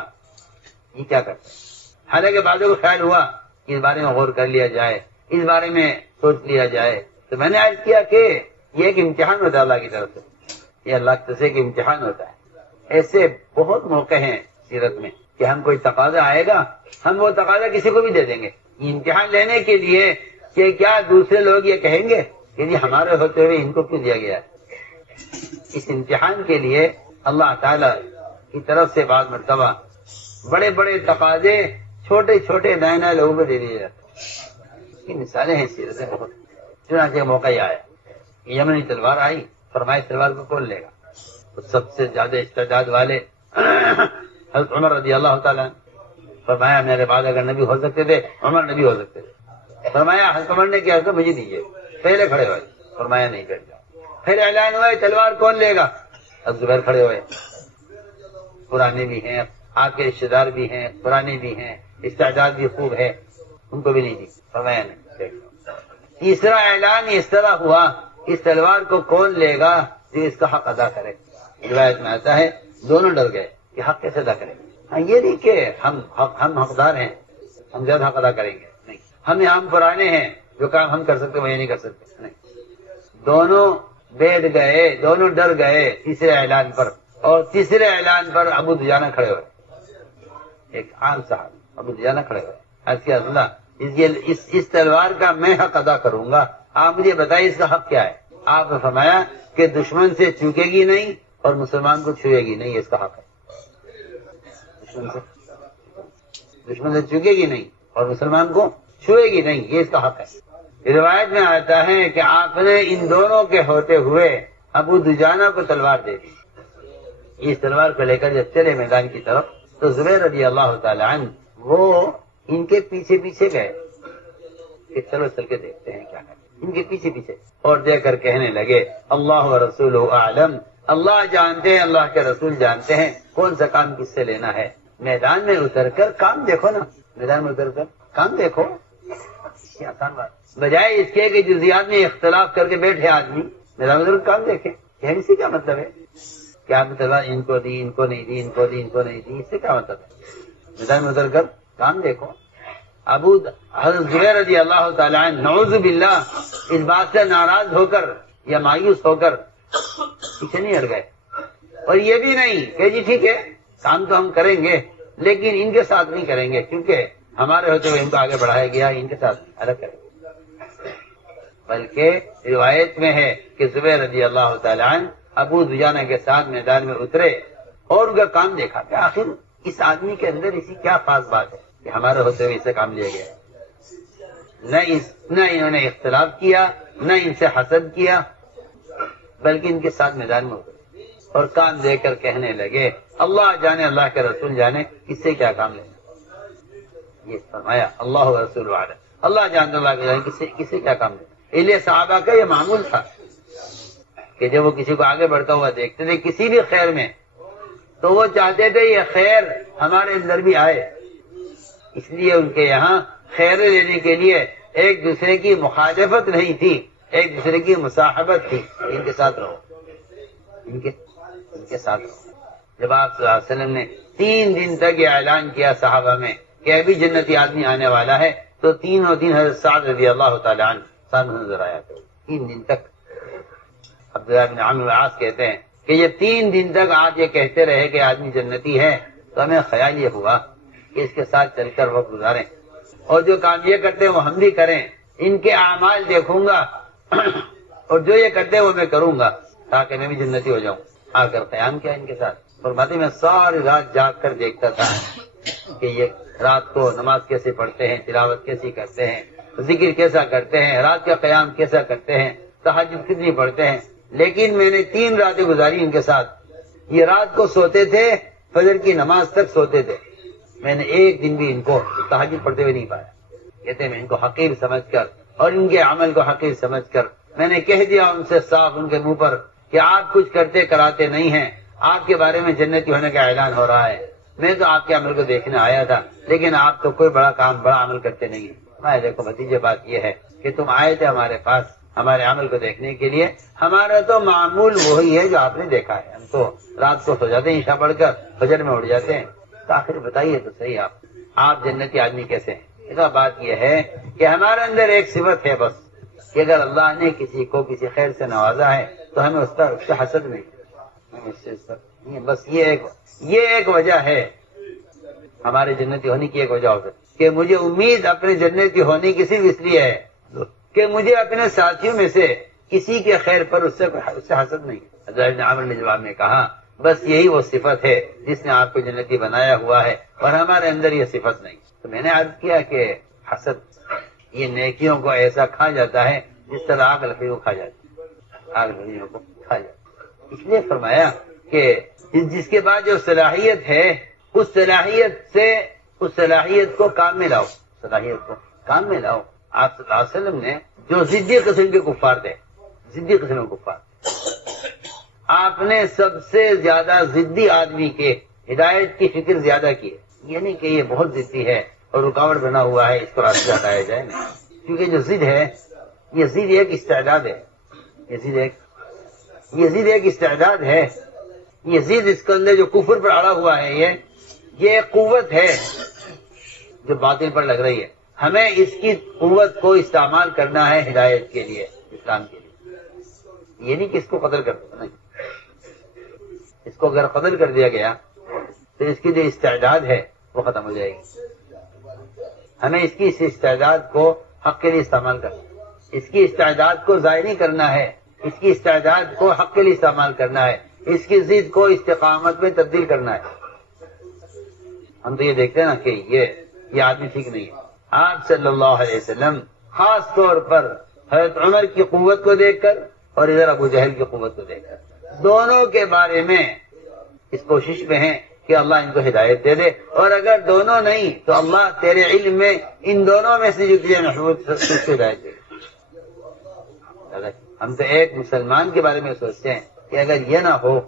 کرتے ہیں۔ حالانکہ بعضوں کو خیال ہوا کہ اس بارے میں غور کر لیا جائے، اس بارے میں سوچ لیا جائے، تو میں نے عرض کیا کہ یہ ایک امتحان ہوتا ہے اللہ کی طرف سے، یہ اللہ کی طرف سے ایک امتحان ہوتا ہے۔ ایسے بہت موقع ہیں سیرت میں کہ ہم کوئی تقاضا آئے گا، ہم وہ تقاضا کسی کو بھی دے دیں گے، یہ امتحان لینے کے لیے کہ کیا دوسرے لوگ یہ کہیں گے کہ جی ہمارے ہوتے ہوئے ان کو کیوں دیا گیا ہے۔ اس امتحان کے لیے اللہ تعالی کی طرف سے بعض مرتبہ بڑے بڑے تقاضے چھوٹے چھوٹے نئے نئے لوگوں کو دے دیے جاتے ہیں۔ اس کی مثالیں ہیں سیرت میں بہت۔ چنانچہ موقع یہ آیا، یمنی تلوار آئی، فرمائے تلوار کو کون لے گا؟ تو سب سے زیادہ استعداد والے حضرت عمر رضی اللہ تعالیٰ، فرمایا میرے بعد اگر نبی ہو سکتے تھے عمر نبی ہو سکتے تھے۔ فرمایا حضرت عمر نے کیا تو مجھے دیجیے، پہلے کھڑے ہوئے، فرمایا نہیں بیٹھ جاؤ۔ پھر اعلان ہوا تلوار کون لے گا؟ اب زبیر کھڑے ہوئے، پرانے بھی ہیں، آپ کے رشتے دار بھی ہیں، پرانے بھی ہیں، استعداد بھی خوب ہے، ان کو بھی نہیں دی، فرمایا نہیں بیٹھ جاؤ۔ تیسرا اعلان اس طرح ہوا اس تلوار کو کون لے گا جو اس کا حق ادا کرے۔ روایت میں آتا ہے دونوں ڈر گئے کہ حق کیسے ادا کریں گے۔ یہ نہیں کہ ہم حقدار ہیں، ہم زیادہ حق ادا کریں گے، نہیں، ہم پرانے ہیں، جو کام ہم کر سکتے وہ یہ نہیں کر سکتے، نہیں۔ دونوں بیٹھ گئے، دونوں ڈر گئے تیسرے اعلان پر، اور تیسرے اعلان پر ابو دجانہ کھڑے ہوئے، ایک عام صاحب ابو دجانہ کھڑے ہوئے، عرض کیا اللہ اس تلوار کا میں حق ادا کروں گا، آپ مجھے بتائیے اس کا حق کیا ہے۔ آپ نے فرمایا کہ دشمن سے چوکے گی نہیں اور مسلمان کو چھوئے گی نہیں، اس کا حق ہے۔ دشمن سے چوکے گی نہیں اور مسلمان کو چھوئے گی نہیں، یہ اس کا حق ہے۔ روایت میں آتا ہے کہ آپ نے ان دونوں کے ہوتے ہوئے ابو دجانہ کو تلوار دے دی۔ اس تلوار کو لے کر جب چلے میدان کی طرف تو زبیر رضی اللہ تعالی عنہ وہ ان کے پیچھے پیچھے گئے کہ چلو چل کے دیکھتے ہیں کیا کریں، ان کے پیچھے پیچھے، اور دیکھ کر کہنے لگے اللہ و رسول اعلم، اللہ جانتے ہیں، اللہ کے رسول جانتے ہیں کون سا کام کس سے لینا ہے۔ میدان میں اتر کر کام دیکھو نا، میدان میں اتر کر کام دیکھو، یہ آسان بات، بجائے اس کے کہ جزیات میں اختلاف کر کے بیٹھے آدمی میدان میں اتر کر کام دیکھے، کہنے سے کیا مطلب ہے کہ آپ نے تلوار ان کو دی، ان کو نہیں دی، ان کو دی، ان کو نہیں دی، اس سے کیا مطلب ہے؟ میدان میں اتر کر کام دیکھو۔ حضرت زبیر رضی اللہ تعالیٰ عنہ نعوذ باللہ اس بات سے ناراض ہو کر یا مایوس ہو کر پیچھے نہیں ہٹ گئے، اور یہ بھی نہیں کہ جی ٹھیک ہے کام تو ہم کریں گے لیکن ان کے ساتھ نہیں کریں گے، کیونکہ ہمارے ہوتے ہوئے ان کو آگے بڑھایا گیا، ان کے ساتھ الگ کریں گے۔ بلکہ روایت میں ہے کہ زبیر رضی اللہ تعالیٰ عنہ ابو دجانہ کے ساتھ میدان میں اترے اور ان کا کام دیکھا کہ آخر اس آدمی کے اندر اسی کیا خاص بات ہے کہ ہمارے ہوتے ہوئے اسے کام لیا گیا۔ نہ انہوں نے اختلاف کیا، نہ ان سے حسد کیا، بلکہ ان کے ساتھ میدان میں اترے اور کام دے کر کہنے لگے اللہ جانے، اللہ کے رسول جانے اس سے کیا کام لینا۔ یہ فرمایا اللہ و رسول عالم۔ اللہ جانتا اللہ کسی کیا کام ہے. اس لیے صحابہ کا یہ معمول تھا کہ جب وہ کسی کو آگے بڑھتا ہوا دیکھتے تھے کسی بھی خیر میں تو وہ چاہتے تھے یہ خیر ہمارے اندر بھی آئے. اس لیے ان کے یہاں خیر لینے کے لیے ایک دوسرے کی مخالفت نہیں تھی، ایک دوسرے کی مصاحبت تھی. ان کے ساتھ رہو، ان کے ساتھ رہو. جب آپ صلی اللہ علیہ وسلم نے 3 دن تک یہ اعلان کیا صحابہ میں کہ ابھی جنتی آدمی آنے والا ہے، تو تینوں دن حضرت سعد رضی اللہ تعالی عنہ سامنے نظر آیا تھا. 3 دن تک. عبداللہ بن عمرو بن العاص کہتے ہیں کہ یہ 3 دن تک آپ یہ کہتے رہے کہ آدمی جنتی ہے تو ہمیں خیال یہ ہوا کہ اس کے ساتھ چل کر وقت گزاریں اور جو کام یہ کرتے ہیں وہ ہم بھی کریں. ان کے اعمال دیکھوں گا اور جو یہ کرتے ہیں وہ میں کروں گا تاکہ میں بھی جنتی ہو جاؤں. آ کر قیام کیا ان کے ساتھ. فرماتے میں ساری رات جاگ کر دیکھتا تھا کہ یہ رات کو نماز کیسے پڑھتے ہیں، تلاوت کیسی کرتے ہیں، ذکر کیسا کرتے ہیں، رات کا قیام کیسا کرتے ہیں، تہجد کتنی پڑھتے ہیں. لیکن میں نے 3 راتیں گزاری ان کے ساتھ. یہ رات کو سوتے تھے، فجر کی نماز تک سوتے تھے. میں نے ایک دن بھی ان کو تہجد پڑھتے ہوئے نہیں پایا. کہتے میں ان کو حقیر سمجھ کر اور ان کے عمل کو حقیر سمجھ کر میں نے کہہ دیا ان سے صاف ان کے منہ پر کہ آپ کچھ کرتے کراتے نہیں ہیں، آپ کے بارے میں جنتی ہونے کا اعلان ہو رہا ہے. میں تو آپ کے عمل کو دیکھنے آیا تھا لیکن آپ تو کوئی بڑا عمل کرتے نہیں ہیں. میں دیکھو بھتیجے بات یہ ہے کہ تم آئے تھے ہمارے پاس ہمارے عمل کو دیکھنے کے لیے. ہمارا تو معمول وہی ہے جو آپ نے دیکھا ہے. ہم تو رات کو سو جاتے ہیں عشاء پڑھ کر، فجر میں اٹھ جاتے ہیں. تو آخر بتائیے تو صحیح آپ جنتی آدمی کیسے ہیں؟ بات یہ ہے کہ ہمارے اندر ایک صفت ہے بس کہ اگر اللہ نے کسی کو کسی خیر سے نوازا ہے تو ہمیں اس سے حسد نہیں. بس یہ ایک وجہ ہے ہمارے جنتی ہونے کی. ایک وجہ ہو سکتی کہ مجھے امید اپنے جنتی ہونے کی صرف اس لیے ہے کہ مجھے اپنے ساتھیوں میں سے کسی کے خیر پر اس سے حسد نہیں. حضرت عامر نے جواب میں کہا بس یہی وہ صفت ہے جس نے آپ کو جنتی بنایا ہوا ہے اور ہمارے اندر یہ صفت نہیں. تو میں نے عرض کیا کہ حسد یہ نیکیوں کو ایسا کھا جاتا ہے جس طرح آگ لکڑی کو کھا جاتی ہے. آگ لکڑیوں کو کھا جاتی ہے. اس لیے فرمایا کہ جس کے بعد جو صلاحیت ہے اس صلاحیت کو کام میں لاؤ. صلاحیت کو کام میں لاؤ. آپ صلی اللہ علیہ وسلم نے جو ضدی قسم کے کفار تھے، ضدی قسم کے کفار، آپ نے سب سے زیادہ ضدی آدمی کے ہدایت کی فکر زیادہ کی ہے. یہ نہیں کہ یہ بہت ضدی ہے اور رکاوٹ بنا ہوا ہے اس کو راستے سے ہٹایا جائے. نہیں، کیونکہ جو ضد ہے یہ ضد ایک استعداد ہے. یہ ضد ایک استعداد ہے. یہ ضد اس کے اندر جو کفر پر اڑا ہوا ہے یہ ایک قوت ہے جو باطل پر لگ رہی ہے. ہمیں اس کی قوت کو استعمال کرنا ہے ہدایت کے لیے، اسلام کے لیے. یہ نہیں کہ اس کو قتل کر دو. نہیں، اس کو اگر قتل کر دیا گیا تو اس کی جو استعداد ہے وہ ختم ہو جائے گی. ہمیں اس کی استعداد کو حق کے لیے استعمال کرنا ہے. اس کی استعداد کو ضائع نہیں کرنا ہے. اس کی استعداد کو حق کے لیے استعمال کرنا ہے. اس کی ضد کو استقامت میں تبدیل کرنا ہے. ہم تو یہ دیکھتے ہیں نا کہ یہ آدمی ٹھیک نہیں ہے. آپ صلی اللہ علیہ وسلم خاص طور پر حضرت عمر کی قوت کو دیکھ کر اور ادھر ابو جہل کی قوت کو دیکھ کر دونوں کے بارے میں اس کوشش میں ہیں کہ اللہ ان کو ہدایت دے دے. اور اگر دونوں نہیں تو اللہ تیرے علم میں ان دونوں میں سے جو تجھے محبوب سے ہدایت دے. ہم تو ایک مسلمان کے بارے میں سوچتے ہیں کہ اگر یہ نہ ہو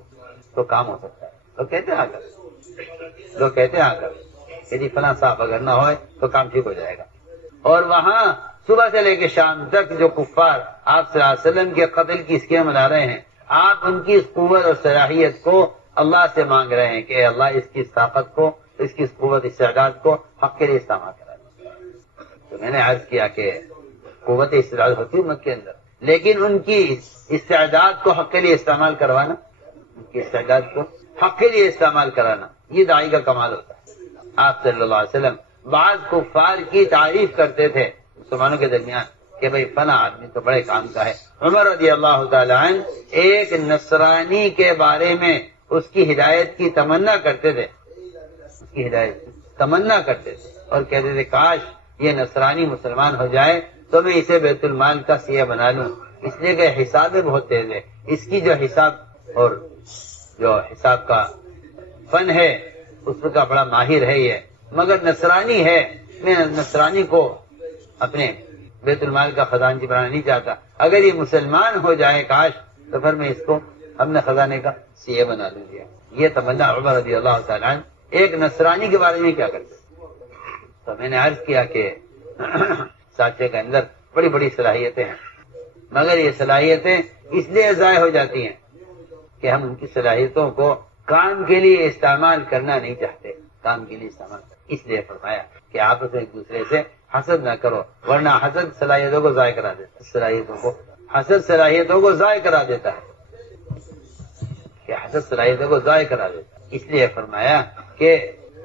تو کام ہو سکتا ہے. لوگ کہتے ہیں آ کر کہ فلاں صاحب اگر نہ ہوئے تو کام ٹھیک ہو جائے گا. اور وہاں صبح سے لے کے شام تک جو کفار آپ صلی اللہ علیہ وسلم کے قتل کی اسکیم بنا رہے ہیں، آپ ان کی اس قوت اور صلاحیت کو اللہ سے مانگ رہے ہیں کہ اللہ اس کی طاقت کو، اس کی قوت استعداد کو حق کے لیے استعمال کرا دے. تو میں نے عرض کیا کہ قوت استعداد ہوتی ہے امت کے اندر، لیکن ان کی استعداد کو حق کے لیے استعمال کروانا، ان کی استعداد کو حق کے لیے استعمال کرانا، یہ داعی کا کمال ہوتا ہے. آپ صلی اللہ علیہ وسلم بعض کفار کی تعریف کرتے تھے مسلمانوں کے درمیان کہ بھئی فلاں آدمی تو بڑے کام کا ہے. عمر رضی اللہ تعالی عنہ ایک نصرانی کے بارے میں اس کی ہدایت کی تمنا کرتے تھے، اور کہتے تھے کاش یہ نصرانی مسلمان ہو جائے تو میں اسے بیت المال کا سیاح بنا لوں، اس لیے کہ حساب بہت تیز ہے. اس کی جو حساب اور جو حساب کا فن ہے اس کا بڑا ماہر ہے یہ، مگر نصرانی ہے، میں نصرانی کو اپنے بیت المال کا خزانچی بنانا نہیں چاہتا، اگر یہ مسلمان ہو جائے کاش، تو پھر میں اس کو اپنے خزانے کا سی بنا دوں گا۔ یہ تمنا عمر رضی اللہ تعالیٰ عنہ ایک نصرانی کے بارے میں کیا کرتے۔ تو میں نے عرض کیا کہ ساتھیوں کے اندر بڑی بڑی صلاحیتیں ہیں، مگر یہ صلاحیتیں اس لیے ضائع ہو جاتی ہیں کہ ہم ان کی صلاحیتوں کو کام کے لیے استعمال کرنا نہیں چاہتے، کام کے لیے استعمال کرنا۔ اس لیے فرمایا کہ آپس میں ایک دوسرے سے حسد نہ کرو، ورنہ حسد صلاحیتوں کو ضائع کرا دیتا ہے، حسد صلاحیتوں کو ضائع کرا دیتا ہے، کہ حسد صلاحیتوں کو ضائع کرا دیتا ہے۔ اس لیے فرمایا کہ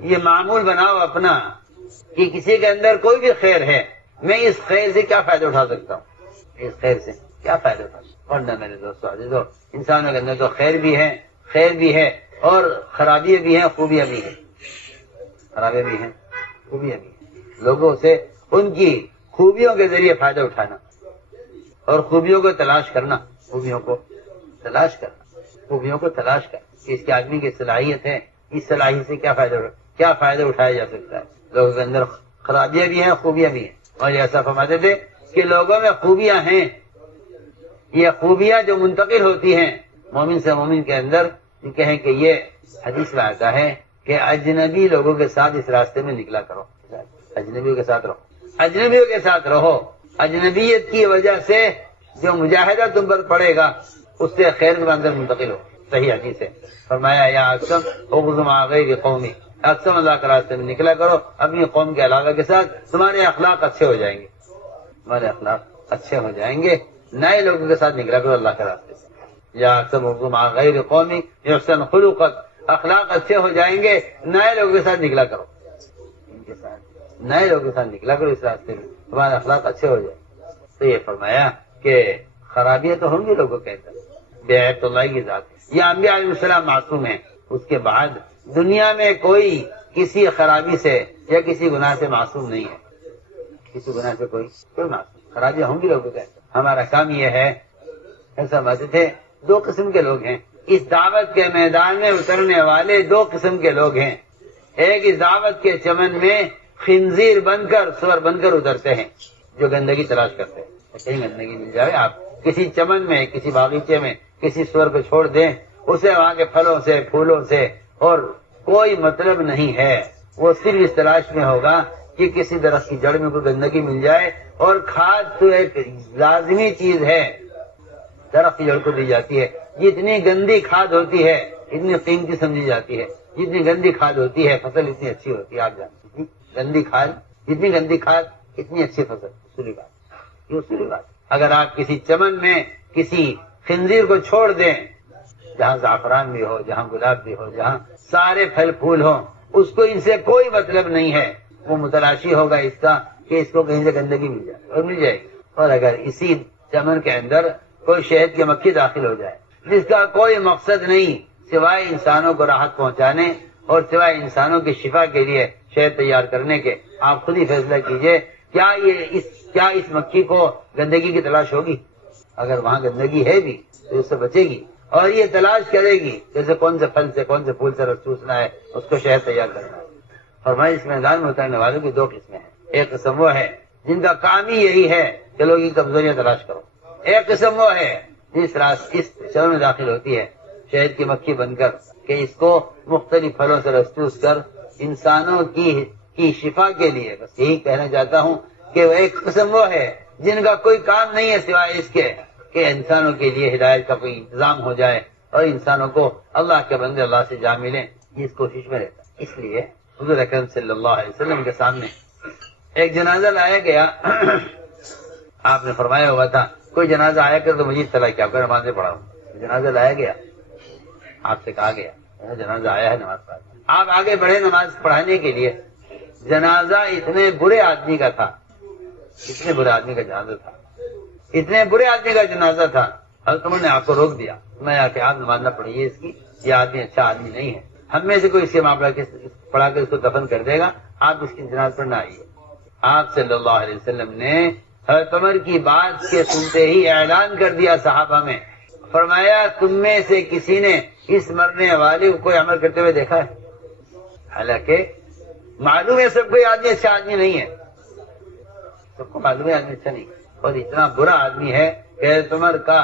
یہ معمول بناؤ اپنا کہ کسی کے اندر کوئی بھی خیر ہے، میں اس خیر سے کیا فائدہ اٹھا سکتا ہوں، اس خیر سے کیا فائدہ اٹھا سکتا ہوں۔ ورنہ میرے دوستو عزیزو، انسانوں کے اندر تو خیر بھی ہے اور خرابیاں بھی ہیں، خوبیاں بھی ہیں، خرابیاں بھی ہیں، خوبیاں بھی ہیں۔ لوگوں سے ان کی خوبیوں کے ذریعے فائدہ اٹھانا اور خوبیوں کو تلاش کرنا، خوبیوں کو تلاش کرنا، اس کے آدمی کی صلاحیت ہے، اس صلاحیت سے کیا فائدہ اٹھایا جا سکتا ہے۔ لوگوں کے اندر خرابیاں بھی ہیں، خوبیاں بھی ہیں، اور ایسا فرماتے تھے کہ لوگوں میں خوبیاں ہیں، یہ خوبیاں جو منتقل ہوتی ہیں مومن سے مومن کے اندر، کہیں کہ یہ حدیث میں آتا ہے کہ اجنبی لوگوں کے ساتھ اس راستے میں نکلا کرو، اجنبیوں کے ساتھ رہو، اجنبیت کی وجہ سے جو مجاہدہ تم پر پڑے گا اس سے خیر کے اندر منتقل ہو۔ صحیح حدیث ہے، فرمایا یا اقسم اغض مع غیر قومی، اقسم اللہ کے راستے میں نکلا کرو اپنی قوم کے علاقہ کے ساتھ، تمہارے اخلاق اچھے ہو جائیں گے، نئے لوگوں کے ساتھ نکلا کرو اللہ کے راستے سے۔ یا اقسم اغض مع غیر قومی یحسن خلقک، اخلاق اچھے ہو جائیں گے، نئے لوگوں کے ساتھ نکلا کرو، نئے لوگوں کے ساتھ نکلا کرو اس راستے میں، تمہارے اخلاق اچھے ہو جائیں۔ تو یہ فرمایا کہ خرابیاں تو ہوں گی لوگوں کے اندر، بے عیب تو اللہ کی ذات ہے، یہ انبیاء علیہ السلام معصوم ہیں، اس کے بعد دنیا میں کوئی کسی خرابی سے یا کسی گناہ سے معصوم نہیں ہے، کسی گناہ سے کوئی معصوم، خرابیاں ہوں گی لوگوں کے اندر۔ ہمارا کام یہ ہے، ایسا باتیں تھے، دو قسم کے لوگ ہیں اس دعوت کے میدان میں اترنے والے، دو قسم کے لوگ ہیں، ایک اس دعوت کے چمن میں خنزیر بن کر، سور بن کر اترتے ہیں، جو گندگی تلاش کرتے ہیں، کہیں گندگی مل جائے، آپ کسی چمن میں، کسی باغیچے میں کسی سور کو چھوڑ دیں، اسے وہاں کے پھلوں سے، پھولوں سے اور کوئی مطلب نہیں ہے، وہ صرف اس تلاش میں ہوگا کہ کسی درخت کی جڑ میں کوئی گندگی مل جائے، اور کھاد تو ایک لازمی چیز ہے، درخت کی جڑ کو دی جاتی ہے، جتنی گندی کھاد ہوتی ہے اتنی قیمتی سمجھی جاتی ہے، جتنی گندی کھاد ہوتی ہے فصل اتنی اچھی ہوتی ہے، آپ جانتے ہیں، جتنی گندی کھاد اتنی اچھی فصل، اصولی بات۔ اگر آپ کسی چمن میں کسی خنزیر کو چھوڑ دیں، جہاں زعفران بھی ہو، جہاں گلاب بھی ہو، جہاں سارے پھل پھول ہوں، اس کو ان سے کوئی مطلب نہیں ہے، وہ متلاشی ہوگا اس کا کہ اس کو کہیں سے گندگی مل جائے، اور مل جائے گی۔ اور اگر اسی چمن کے اندر کوئی شہد کی مکھی داخل ہو جائے، جس کا کوئی مقصد نہیں سوائے انسانوں کو راحت پہنچانے اور سوائے انسانوں کی شفا کے لیے شہد تیار کرنے کے، آپ خود ہی فیصلہ کیجئے، کیا اس مکھی کو گندگی کی تلاش ہوگی؟ اگر وہاں گندگی ہے بھی تو اس سے بچے گی، اور یہ تلاش کرے گی جیسے کون سے پھل سے، کون سے پھول سے رس چوسنا ہے، اس کو شہد تیار کرنا ہے۔ فرمایا اس میدان میں اترنے والوں کی دو قسمیں ہیں، ایک قسم وہ ہے جن کا کام ہی یہی ہے کہ لوگوں کی کمزوریاں تلاش کرو، ایک قسم وہ ہے اس چمن میں داخل ہوتی ہے شہد کی مکھی بن کر کہ اس کو مختلف پھلوں سے رس چوس کر انسانوں کی شفا کے لیے، بس یہی کہنا چاہتا ہوں کہ ایک قسم وہ ہے جن کا کوئی کام نہیں ہے سوائے اس کے کہ انسانوں کے لیے ہدایت کا کوئی انتظام ہو جائے اور انسانوں کو اللہ کے بندے اللہ سے جا ملیں، اس کوشش میں رہتا ہے۔ اس لیے حضور اکرم صلی اللہ علیہ وسلم کے سامنے ایک جنازہ لایا گیا، آپ نے فرمایا ہوا تھا کوئی جنازہ آیا کر تو مجھے اطلاع کیا، کوئی نماز پڑھا ہوں، جنازہ لایا گیا، آپ سے کہا گیا جنازہ آیا ہے نماز پڑھا، آپ آگے بڑھے نماز پڑھانے کے لیے۔ جنازہ اتنے برے آدمی کا تھا، اتنے برے آدمی کا جنازہ تھا، اتنے برے آدمی کا جنازہ تھا، حضرت عمر نے آپ کو روک دیا، میں آ کے آپ نماز نہ پڑھیے اس کی، یہ آدمی اچھا آدمی نہیں ہے، ہم میں سے کوئی اس کے معاملہ پڑھا کے اس کو دفن کر دے گا، آپ اس کی جنازہ پر نہ آئیے۔ آپ صلی اللہ علیہ وسلم نے حضرت عمر کی بات کے سنتے ہی اعلان کر دیا صحابہ میں، فرمایا تم میں سے کسی نے اس مرنے والے کو کوئی عمل کرتے ہوئے دیکھا ہے؟ حالانکہ معلوم ہے سب کوئی آدمی اچھا آدمی نہیں ہے، سب کو معلوم ہے آدمی اچھا نہیں، اور اتنا برا آدمی ہے کہ حضرت عمر کا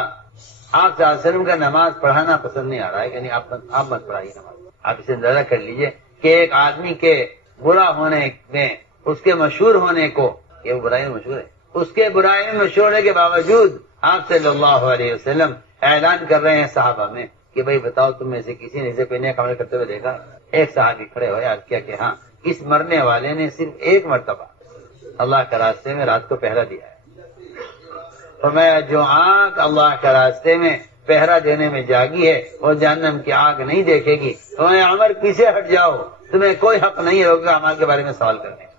آپ صلی اللہ علیہ وسلم کا نماز پڑھانا پسند نہیں آ رہا ہے کہ نہیں آپ مت پڑھائیے نماز. آپ اسے اندازہ کر لیجئے کہ ایک آدمی کے برا ہونے میں، اس کے مشہور ہونے کو، یہ برائی مشہور ہے، اس کے برائی میں مشہور ہونے کے باوجود آپ صلی اللہ علیہ وسلم اعلان کر رہے ہیں صحابہ میں کہ بھائی بتاؤ تم میں سے کسی نے اسے پہنے عمل کرتے ہوئے دیکھا؟ ایک صحابی کھڑے ہوئے، عرض کیا کہ ہاں، اس مرنے والے نے صرف ایک مرتبہ اللہ کے راستے میں رات کو پہرا دیا ہے. فرمایا جو آنکھ اللہ کے راستے میں پہرا دینے میں جاگی ہے وہ جہنم کی آگ نہیں دیکھے گی. فرمایا عمر پیچھے ہٹ جاؤ، تمہیں کوئی حق نہیں ہے لوگوں کے اعمال کے بارے میں سوال کرنے کا،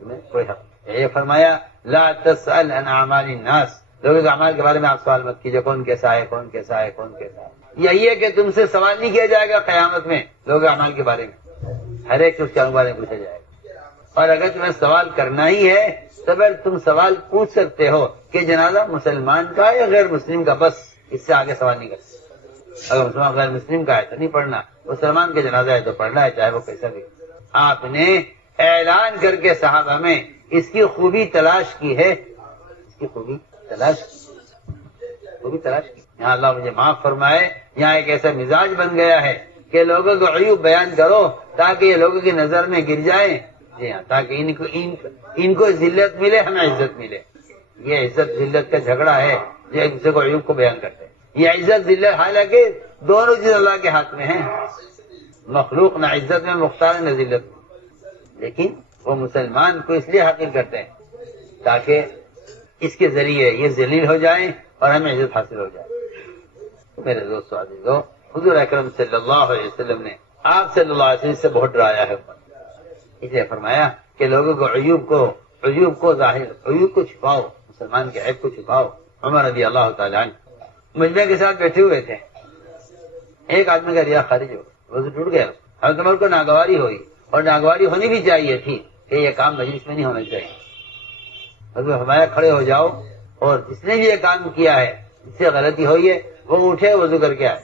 تمہیں کوئی حق نہیں. یہ فرمایا لا تسأل عن اعمال الناس، لوگوں کے اعمال کے بارے میں آپ سوال مت کیجیے، کون کیسا ہے، کون کیسا ہے، کون کیسا ہے. یہی ہے کہ تم سے سوال نہیں کیا جائے گا قیامت میں لوگوں کے اعمال کے بارے میں، ہر ایک اس کے بارے میں پوچھا جائے گا. اور اگر تمہیں سوال کرنا ہی ہے تو پھر تم سوال پوچھ سکتے ہو کہ جنازہ مسلمان کا ہے یا غیر مسلم کا، بس اس سے آگے سوال نہیں کر سکتے. اگر مسلمان غیر مسلم کا ہے تو نہیں پڑھنا، مسلمان کے جنازہ ہے تو پڑھنا ہے، چاہے وہ کیسا بھی. آپ نے اعلان کر کے صحابہ میں اس کی خوبی تلاش کی ہے، اس کی خوبی تلاش کی. یہاں اللہ مجھے معاف فرمائے، یہاں ایک ایسا مزاج بن گیا ہے کہ لوگوں کو عیوب بیان کرو تاکہ یہ لوگوں کی نظر میں گر جائیں. جی ہاں، تاکہ ان کو ذلت ملے، ہمیں عزت ملے. یہ عزت ذلت کا جھگڑا ہے جو ایک دوسرے کو عیوب کو بیان کرتے ہیں. یہ عزت ذلت، حالانکہ دونوں چیز اللہ کے ہاتھ میں ہیں. مخلوق نہ عزت میں مختار نہ ذلت میں، لیکن وہ مسلمان کو اس لیے حاصل کرتے ہیں تاکہ اس کے ذریعے یہ ذلیل ہو جائیں اور ہمیں عزت حاصل ہو جائے. میرے دوستو عزیزو، حضور اکرم صلی اللہ علیہ وسلم نے آپ صلی اللہ علیہ وسلم سے بہت ڈرایا ہے. اس لیے فرمایا کہ لوگوں کو عیوب کو ظاہر، عیوب کو چھپاؤ، مسلمان کے عیب کو چھپاؤ. عمر رضی اللہ تعالیٰ عنہ مجمع کے ساتھ بیٹھے ہوئے تھے، ایک آدمی کا ریا خارج ہو، وضو ٹوٹ گیا. حضرت عمر کو ناگواری ہوئی، اور ناگواری ہونی بھی چاہیے تھی کہ یہ کام مجلس میں نہیں ہونا چاہیے. حضرت فرمایا کھڑے ہو جاؤ، اور جس نے بھی یہ کام کیا ہے، جس سے غلطی ہوئی ہے، وہ اٹھے وضو کر کے آئے.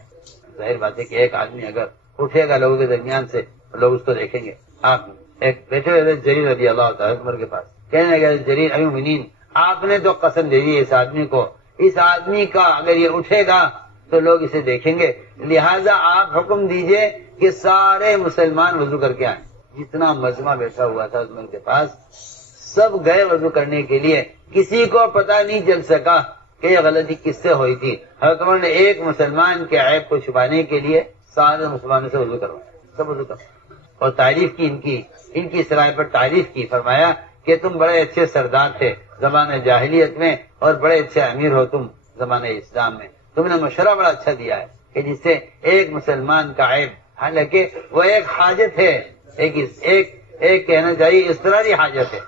ظاہر بات ہے کہ ایک آدمی اگر اٹھے گا لوگوں کے درمیان سے، لوگ اس کو دیکھیں گے. آپ ایک بیٹھے ہوئے جریر رضی اللہ تعالیٰ عمر کے پاس، کہنے لگے جریر امیر المؤمنین، آپ نے تو قسم دے دی اس آدمی کو، اس آدمی کا اگر یہ اٹھے گا تو لوگ اسے دیکھیں گے، لہذا آپ حکم دیجئے کہ سارے مسلمان وضو کر کے آئیں. جتنا مجمع بیٹھا ہوا تھا عمر کے پاس، سب گئے وضو کرنے کے لیے. کسی کو پتہ نہیں چل سکا کہ یہ غلطی کس سے ہوئی تھی. حضرت عمر نے ایک مسلمان کے عیب کو چھپانے کے لیے سارے مسلمانوں سے وضو کروایا، سب وضو کروایا، اور تعریف کی ان کی صلاحیت پر تعریف کی. فرمایا کہ تم بڑے اچھے سردار تھے زمانہ جاہلیت میں، اور بڑے اچھے امیر ہو تم زمانہ اسلام میں. تم نے مشورہ بڑا اچھا دیا ہے کہ جس سے ایک مسلمان کا عیب، حالانکہ وہ ایک حاجت ہے، ایک کہنا چاہیے اضطراری حاجت ہے،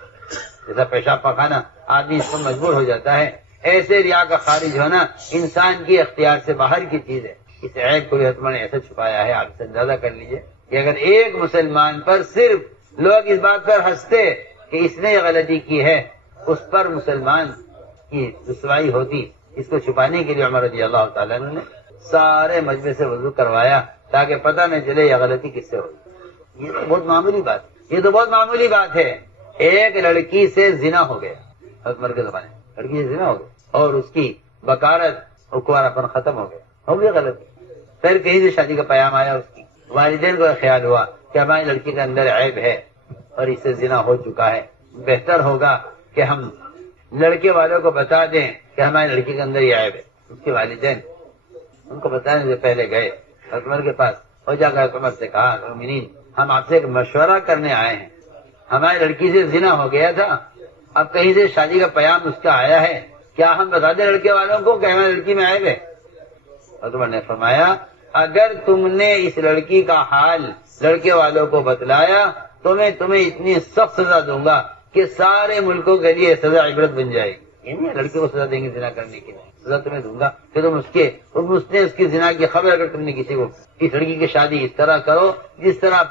جیسا پیشاب پخانا آدمی اس پر مجبور ہو جاتا ہے، ایسے ریا کا خارج ہونا انسان کی اختیار سے باہر کی چیز ہے. اس عیب کو حضرت عمر نے ایسا چھپایا ہے. آپ سے اندازہ کر لیجئے کہ اگر ایک مسلمان پر صرف لوگ اس بات پر ہنستے کہ اس نے یہ غلطی کی ہے، اس پر مسلمان کی رسوائی ہوتی. اس کو چھپانے کے لیے عمر رضی اللہ تعالیٰ عنہ نے سارے مجمع سے وضو کروایا تاکہ پتہ نہ چلے یہ غلطی کس سے ہوئی. یہ تو بہت معمولی بات ہے. ایک لڑکی سے زنا ہو گیا، حضرت عمر کے زمانے میں لڑکی سے زنا ہو گیا، اور اس کی بکارت اور کنواراپن ختم ہو گیا غلطی. پھر کہیں سے شادی کا پیام آیا، اس کی والدین کو خیال ہوا کہ ہماری لڑکی کے اندر عیب ہے اور اس سے زنا ہو چکا ہے، بہتر ہوگا کہ ہم لڑکے والوں کو بتا دیں کہ ہماری لڑکی کے اندر یہ عیب ہے. اس کے والدین ان کو بتانے سے پہلے گئے حضرت عمر کے پاس اور جا کر عمر سے کہا مومنین، ہم آپ سے ایک مشورہ کرنے آئے ہیں، ہماری لڑکی سے زنا ہو گیا تھا، اب کہیں سے شادی کا پیام اس کا آیا ہے، کیا ہم بتا دیں لڑکے والوں کو کہ ہماری لڑکی میں عیب ہے؟ حضرت عمر نے فرمایا اگر تم نے اس لڑکی کا حال لڑکے والوں کو بتلایا تو میں تمہیں اتنی سخت سزا دوں گا کہ سارے ملکوں کے لیے سزا عبرت بن جائے گی. یعنی لڑکے کو سزا دیں گے زنا کرنے کی، نہیں سزا تمہیں دوں گا کہ تم اس کی زنا کی خبر اگر تم نے کسی کو، اس لڑکی کی شادی اس طرح کرو جس طرح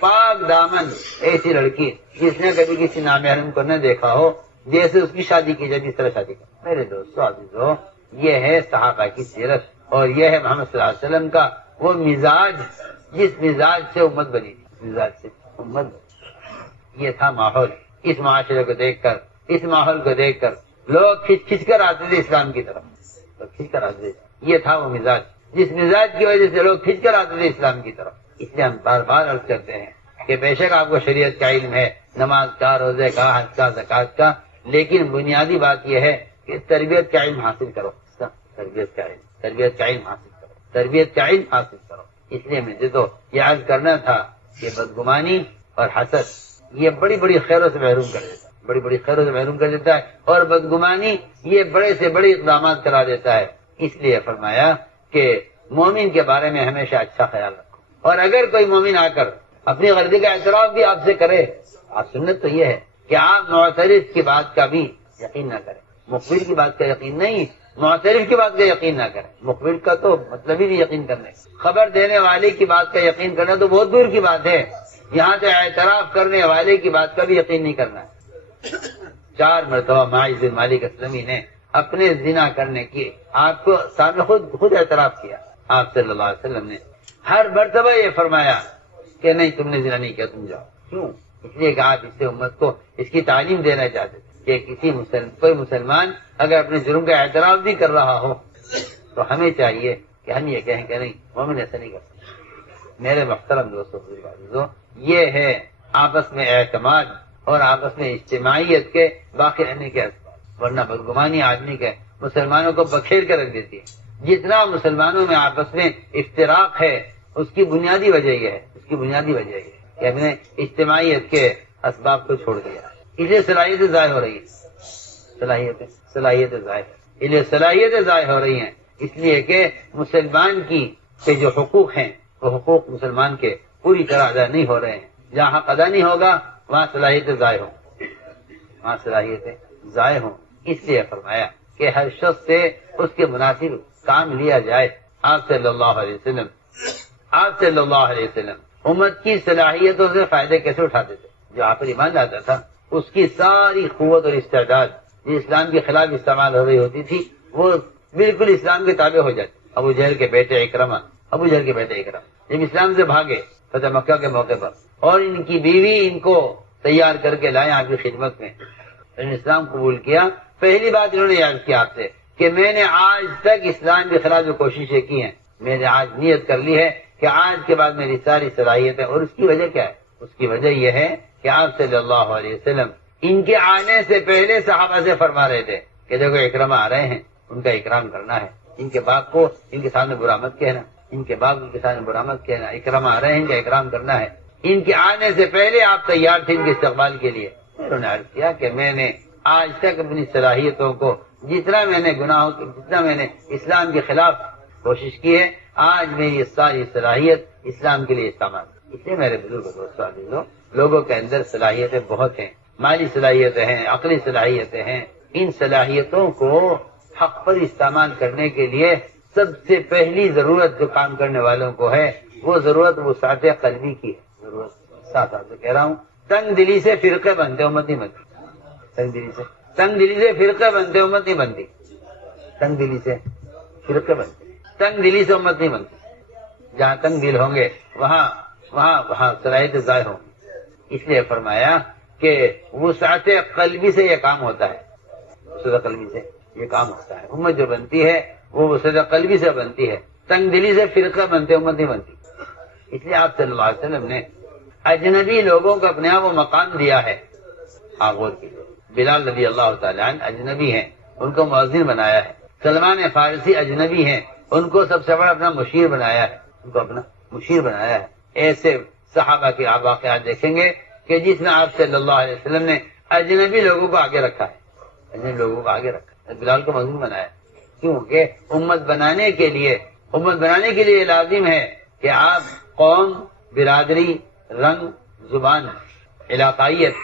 پاک دامن ایسی لڑکی جس نے کبھی کسی نامحرم کو نہ دیکھا ہو، جیسے اس کی شادی کی جائے جس طرح شادی کرو. میرے دوستو عزیزو، یہ ہے صحابہ کی سیرت، اور یہ ہے محمد صلی اللہ علیہ وسلم کا وہ مزاج جس مزاج سے امت بنی تھی. مزاج سے امت بنی، یہ تھا ماحول. اس معاشرے کو دیکھ کر، اس ماحول کو دیکھ کر لوگ کھچ کر آتے تھے اسلام کی طرف، تو کھچ کر آتے تھے. یہ تھا وہ مزاج، جس مزاج کی وجہ سے لوگ کھچ کر آتے تھے اسلام کی طرف. اس لیے ہم بار بار عرض کرتے ہیں کہ بے شک آپ کو شریعت کا علم ہے، نماز کا، روزے کا، حج کا، زکات کا، لیکن بنیادی بات یہ ہے کہ تربیت کا علم حاصل کرو. تربیت کا علم حاصل کرو، تربیت کا علم حاصل کرو. اس لیے مجھے تو یہ عرض کرنا تھا کہ بدگمانی اور حسد یہ بڑی بڑی خیروں سے محروم کر دیتا ہے، بڑی بڑی خیروں سے محروم کر دیتا ہے، اور بدگمانی یہ بڑے سے بڑے اقدامات کرا دیتا ہے. اس لیے فرمایا کہ مومن کے بارے میں ہمیشہ اچھا خیال رکھو، اور اگر کوئی مومن آ کر اپنی غلطی کا اعتراف بھی آپ سے کرے، آپ سنت تو یہ ہے کہ آپ معترف کی بات کا بھی یقین نہ کریں. مخبر کی بات کا یقین نہیں، معترف کی بات کا یقین نہ کریں. مخبر کا تو مطلب ہی نہیں یقین کرنے، خبر دینے والے کی بات کا یقین کرنا تو بہت دور کی بات ہے. یہاں سے اعتراف کرنے والے کی بات کا بھی یقین نہیں کرنا ہے. 4 مرتبہ ماعز بن مالک اسلمی نے اپنے زنا کرنے کی آپ کو سامنے خود اعتراف کیا. آپ صلی اللہ علیہ وسلم نے ہر مرتبہ یہ فرمایا کہ نہیں تم نے زنا نہیں کیا، تم جاؤ. کیوں؟ اس لیے کہ آپ اس سے امت کو اس کی تعلیم دینا چاہتے تھے کہ کوئی مسلمان اگر اپنے جرم کا اعتراف بھی کر رہا ہو تو ہمیں چاہیے کہ ہم یہ کہیں کہ نہیں مومن ایسا نہیں کر سکتے. میرے محترم دوستو، یہ ہے آپس میں اعتماد اور آپس میں اجتماعیت کے باقی رہنے کے اسباب. ورنہ بدگمانی آدمی کے مسلمانوں کو بکھیر کر رکھ دیتی ہے. جتنا مسلمانوں میں آپس میں افتراق ہے اس کی بنیادی وجہ یہ ہے، کہ ہم نے اجتماعیت کے اسباب کو چھوڑ دیا. اس لیے صلاحیتیں ضائع ہو رہی ہیں، صلاحیتیں ضائع ہو رہی ہیں. اس لیے کہ مسلمان کے جو حقوق ہیں وہ حقوق مسلمان کے پوری طرح ادا نہیں ہو رہے ہیں. جہاں حق ادا نہیں ہوگا وہاں صلاحیتیں ضائع ہوں. اس لیے فرمایا کہ ہر شخص سے اس کے مناسب کام لیا جائے. آپ صلی اللہ علیہ وسلم امت کی صلاحیتوں سے فائدے کیسے اٹھاتے تھے؟ جو آپ پر ایمان لاتا تھا اس کی ساری قوت اور استعداد جو اسلام کے خلاف استعمال ہو رہی ہوتی تھی وہ بالکل اسلام کے تابع ہو جاتی. ابو جہل کے بیٹے اکرمہ جب اسلام سے بھاگے فتح مکہ کے موقع پر، اور ان کی بیوی ان کو تیار کر کے لائے آپ کی خدمت میں، انہوں نے اسلام قبول کیا. پہلی بات انہوں نے یاد کیا آپ سے کہ میں نے آج تک اسلام کے خلاف جو کوششیں کی ہیں میں نے آج نیت کر لی ہے کہ آج کے بعد میری ساری صلاحیت ہے. اور اس کی وجہ کیا ہے؟ اس کی وجہ یہ ہے کہ آپ صلی اللہ علیہ وسلم ان کے آنے سے پہلے صحابہ سے فرما رہے تھے کہ دیکھو اکرمہ آ رہے ہیں، ان کا اکرام کرنا ہے. ان کے باپ کو ان کے سامنے برا مت کہنا، اکرمہ آ رہے ہیں، ان کا اکرام کرنا ہے. ان کے آنے سے پہلے آپ تیار تھے ان کے استقبال کے لیے. انہوں نے عرض کیا کہ میں نے آج تک اپنی صلاحیتوں کو جتنا میں نے اسلام کے خلاف کوشش کی ہے، آج میری یہ ساری صلاحیت اسلام کے لیے استعمال. اس لیے میرے بزرگ دوستوں، لوگوں کے اندر صلاحیتیں بہت ہیں، مالی صلاحیتیں ہیں، عقلی صلاحیتیں ہیں. ان صلاحیتوں کو حق پر استعمال کرنے کے لیے سب سے پہلی ضرورت جو کام کرنے والوں کو ہے وہ ضرورت وسعت قلبی کی ہے. ساتھ کہہ رہا ہوں، تنگ دلی سے فرقے بنتے امت نہیں بنتی. تنگ دلی سے فرقے بنتے امت نہیں بنتی. تنگ دلی سے امت نہیں بنتی. جہاں تنگ دل ہوں گے وہاں صلاحیت ضائع ہوں گی. اس لیے فرمایا کہ وسعت قلبی سے یہ کام ہوتا ہے. امت جو بنتی ہے وہ وسعت قلبی سے بنتی ہے. تنگ دلی سے فرقہ بنتے امت نہیں بنتی. اس لیے آپ صلی اللہ علیہ وسلم نے اجنبی لوگوں کو اپنے آپ وہ مقام دیا ہے. آپ غور کیجیے، بلال رضی اللہ تعالیٰ عنہ اجنبی ہیں، ان کو مؤذن بنایا ہے. سلمان فارسی اجنبی ہیں، ان کو سب سے بڑا اپنا مشیر بنایا ہے. ایسے صحابہ کے واقعات دیکھیں گے کہ جس میں آپ صلی اللہ علیہ وسلم نے اجنبی لوگوں کو آگے رکھا ہے. بلال کو مؤذن بنایا کیونکہ امت بنانے کے لیے لازم ہے کہ آپ قوم، برادری، رنگ، زبان، علاقائیت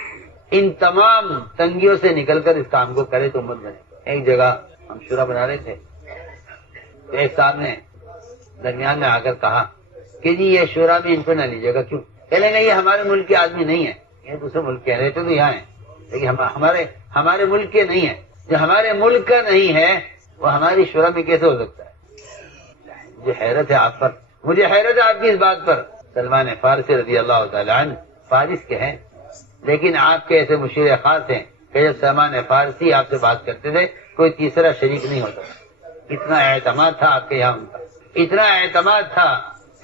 ان تمام تنگیوں سے نکل کر اس کام کو کرے تو امت بنے. ایک جگہ ہم شورا بنا رہے تھے تو ایک صاحب نے درمیان میں آ کر کہا کہ جی یہ شورا بھی ان پہ نہ لیجیے گا. کیوں؟ کہنے گا یہ ہمارے ملک کے آدمی نہیں ہے، یہ دوسرے ملک کے رہتے تو یہاں ہیں لیکن ہمارے ملک کے نہیں ہے. جو ہمارے ملک کا نہیں ہے وہ ہماری شورا میں کیسے ہو سکتا ہے؟ مجھے حیرت ہے آپ کی اس بات پر. سلمان فارسی رضی اللہ تعالیٰ عنہ فارس کے ہیں، لیکن آپ کے ایسے مشیر خاص ہیں کہ جب سلمان فارسی آپ سے بات کرتے تھے کوئی تیسرا شریک نہیں ہوتا، اتنا اعتماد تھا آپ کے یہاں ان کا، اتنا اعتماد تھا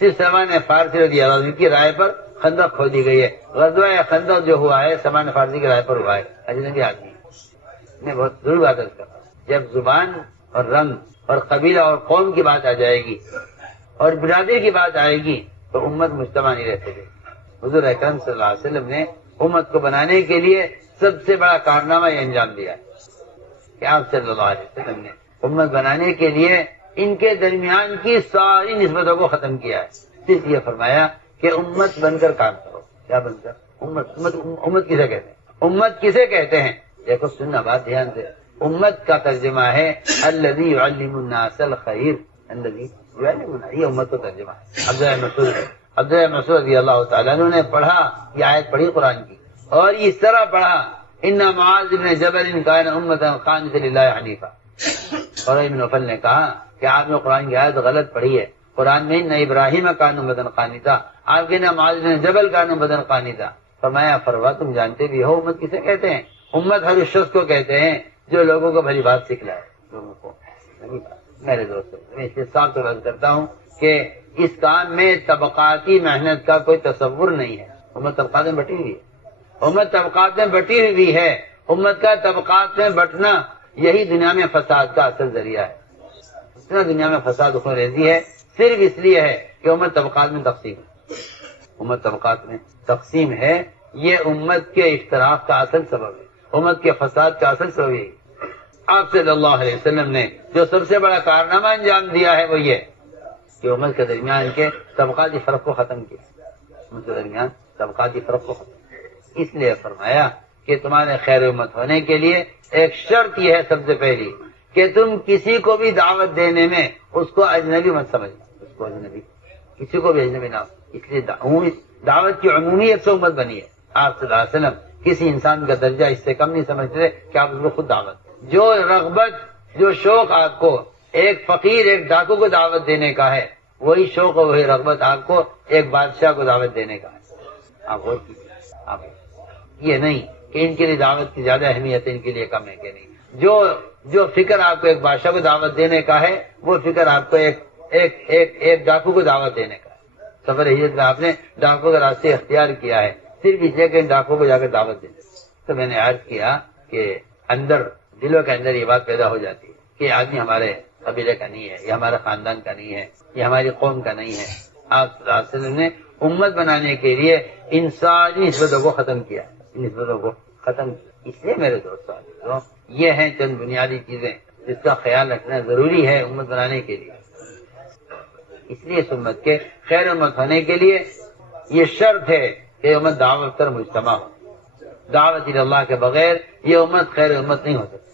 صرف سلمان فارسی رضی اللہ عنہ کی رائے پر خندق کھودی گئی ہے۔ غزوہ خندق جو ہوا ہے سلمان فارسی کی رائے پر ہوا ہے، اجنبی آدمی میں بہت ضرور بات کرتا ہوں۔ جب زبان اور رنگ اور قبیلہ اور قوم کی بات آ جائے گی اور برادری کی بات آئے گی تو امت مجتمع نہیں رہتے تھے۔ حضور اکرم صلی اللہ علیہ وسلم نے امت کو بنانے کے لیے سب سے بڑا کارنامہ یہ انجام دیا ہے کہ آپ صلی اللہ علیہ وسلم نے امت بنانے کے لیے ان کے درمیان کی ساری نسبتوں کو ختم کیا ہے، صرف یہ فرمایا کہ امت بن کر کام کرو۔ کیا بن کر؟ امت کسے کہتے ہیں؟ امت کسے کہتے ہیں؟ دیکھو سننا بات دھیان سے، امت کا ترجمہ ہے الذی یعلم الناس الخیر، الذی یعلم الناس، یہ امت کا ترجمہ ہے۔ عبداللہ مسعود رضی اللہ تعالیٰ عنہ نے پڑھا، یہ آیت پڑھی قرآن کی اور اس طرح پڑھا ان معاذ بن جبل کان امۃ قانتا للہ حنیفا، اور ابن نوفل نے کہا کہ آپ نے قرآن کی آیت غلط پڑھی ہے، قرآن میں نہ ابراہیم کان امۃ قانتا، آپ کے نہ معاذ بن جبل کان امۃ قانتا۔ فرمایا فروا تم جانتے بھی ہو امت کسے کہتے ہیں؟ امت ہر اس شخص کو کہتے ہیں جو لوگوں کو بھلی بات سکھلائے، لوگوں کو میرے دوستوں میں اس سے صاف طور کرتا ہوں کہ اس کام میں طبقاتی محنت کا کوئی تصور نہیں ہے۔ امت طبقات میں بٹی ہوئی ہے، امت طبقات میں بٹی ہوئی ہے، امت کا طبقات میں بٹنا یہی دنیا میں فساد کا اصل ذریعہ ہے۔ اتنا دنیا میں فساد خونریزی ہے صرف اس لیے ہے کہ امت طبقات میں تقسیم ہے، امت طبقات میں تقسیم ہے، یہ امت کے اختلاف کا اصل سبب ہے، امت کے فساد کا اصل سبب ہے۔ آپ صلی اللہ علیہ وسلم نے جو سب سے بڑا کارنامہ انجام دیا ہے وہ یہ کہ امت کے درمیان کے طبقاتی فرق کو ختم کیا، امت کے درمیان طبقاتی فرق کو ختم کیا۔ اس لیے فرمایا کہ تمہارے خیر امت ہونے کے لیے ایک شرط یہ ہے سب سے پہلی کہ تم کسی کو بھی دعوت دینے میں اس کو اجنبی مت سمجھنا، اس کو اجنبی، کسی کو بھی اجنبی نہ، اس لیے دعوت کی عمومیت سے امت بنی ہے۔ آپ صلی اللہ علیہ وسلم کسی انسان کا درجہ اس سے کم نہیں سمجھتے کہ آپ اس کو خود دعوت، جو رغبت جو شوق آپ کو ایک فقیر ایک ڈاکو کو دعوت دینے کا ہے وہی شوق اور وہی رغبت آپ کو ایک بادشاہ کو دعوت دینے کا ہے۔ آپ غور کیجیے، آپ یہ نہیں کہ ان کے لیے دعوت کی زیادہ اہمیت ہے ان کے لیے کم ہے کہ نہیں، جو فکر آپ کو ایک بادشاہ کو دعوت دینے کا ہے وہ فکر آپ کو ایک ڈاکو کو دعوت دینے کا ہے۔ سفر ہجرت میں آپ نے ڈاکو کا راستے اختیار کیا ہے صرف اس لیے کہ ان ڈاکو کو جا کر دعوت دیں۔ تو میں نے عرض کیا کہ اندر دلوں کے اندر یہ بات پیدا ہو جاتی ہے کہ یہ آدمی ہمارے قبیلے کا نہیں ہے، یہ ہمارے خاندان کا نہیں ہے، یہ ہماری قوم کا نہیں ہے۔ آپ صلی اللہ علیہ وسلم نے امت بنانے کے لیے ان ساری نسبتوں کو ختم کیا، ان نسبتوں کو ختم کیا۔ اس لیے میرے دوستوں یہ ہیں چند بنیادی چیزیں جس کا خیال رکھنا ضروری ہے امت بنانے کے لیے۔ اس لیے اس امت کے خیر امت ہونے کے لیے یہ شرط ہے کہ امت دعوت پر مجتمع ہو، دعوت اللہ کے بغیر یہ امت خیر امت نہیں ہو سکتی،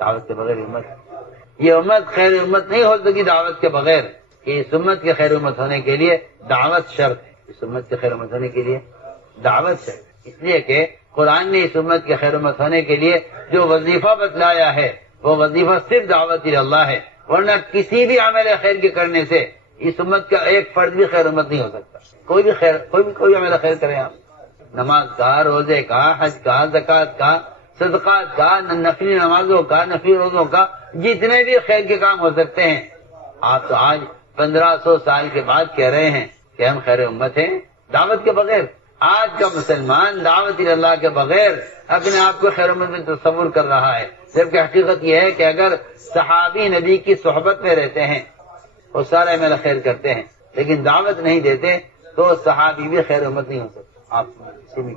دعوت کے بغیر یہ امت خیر امت نہیں ہو سکتی دعوت کے بغیر، کہ اس امت کے خیر امت ہونے کے لیے دعوت شرط ہے، اس امت کے خیر امت ہونے کے لیے دعوت شرط ہے۔ اس لیے کہ قرآن نے اس امت کے خیر امت ہونے کے لیے جو وظیفہ بتلایا ہے وہ وظیفہ صرف دعوت اللہ ہے، ورنہ کسی بھی عمل خیر کے کرنے سے اس امت کا ایک فرد بھی خیر امت نہیں ہو سکتا۔ کوئی عمل خیر کریں آپ، نماز کا، روزے کا، حج کا، زکوٰۃ کا، صدقات کا، نفلی نمازوں کا، نفلی روزوں کا، جتنے بھی خیر کے کام ہو سکتے ہیں، آپ تو آج 1500 سال کے بعد کہہ رہے ہیں کہ ہم خیر امت ہیں دعوت کے بغیر۔ آج کا مسلمان دعوت اللہ کے بغیر اپنے آپ کو خیر امت میں تصور کر رہا ہے، جبکہ حقیقت یہ ہے کہ اگر صحابی نبی کی صحبت میں رہتے ہیں وہ سارے عمل خیر کرتے ہیں لیکن دعوت نہیں دیتے تو صحابی بھی خیر امت نہیں ہو سکتے۔ آپ اسی میں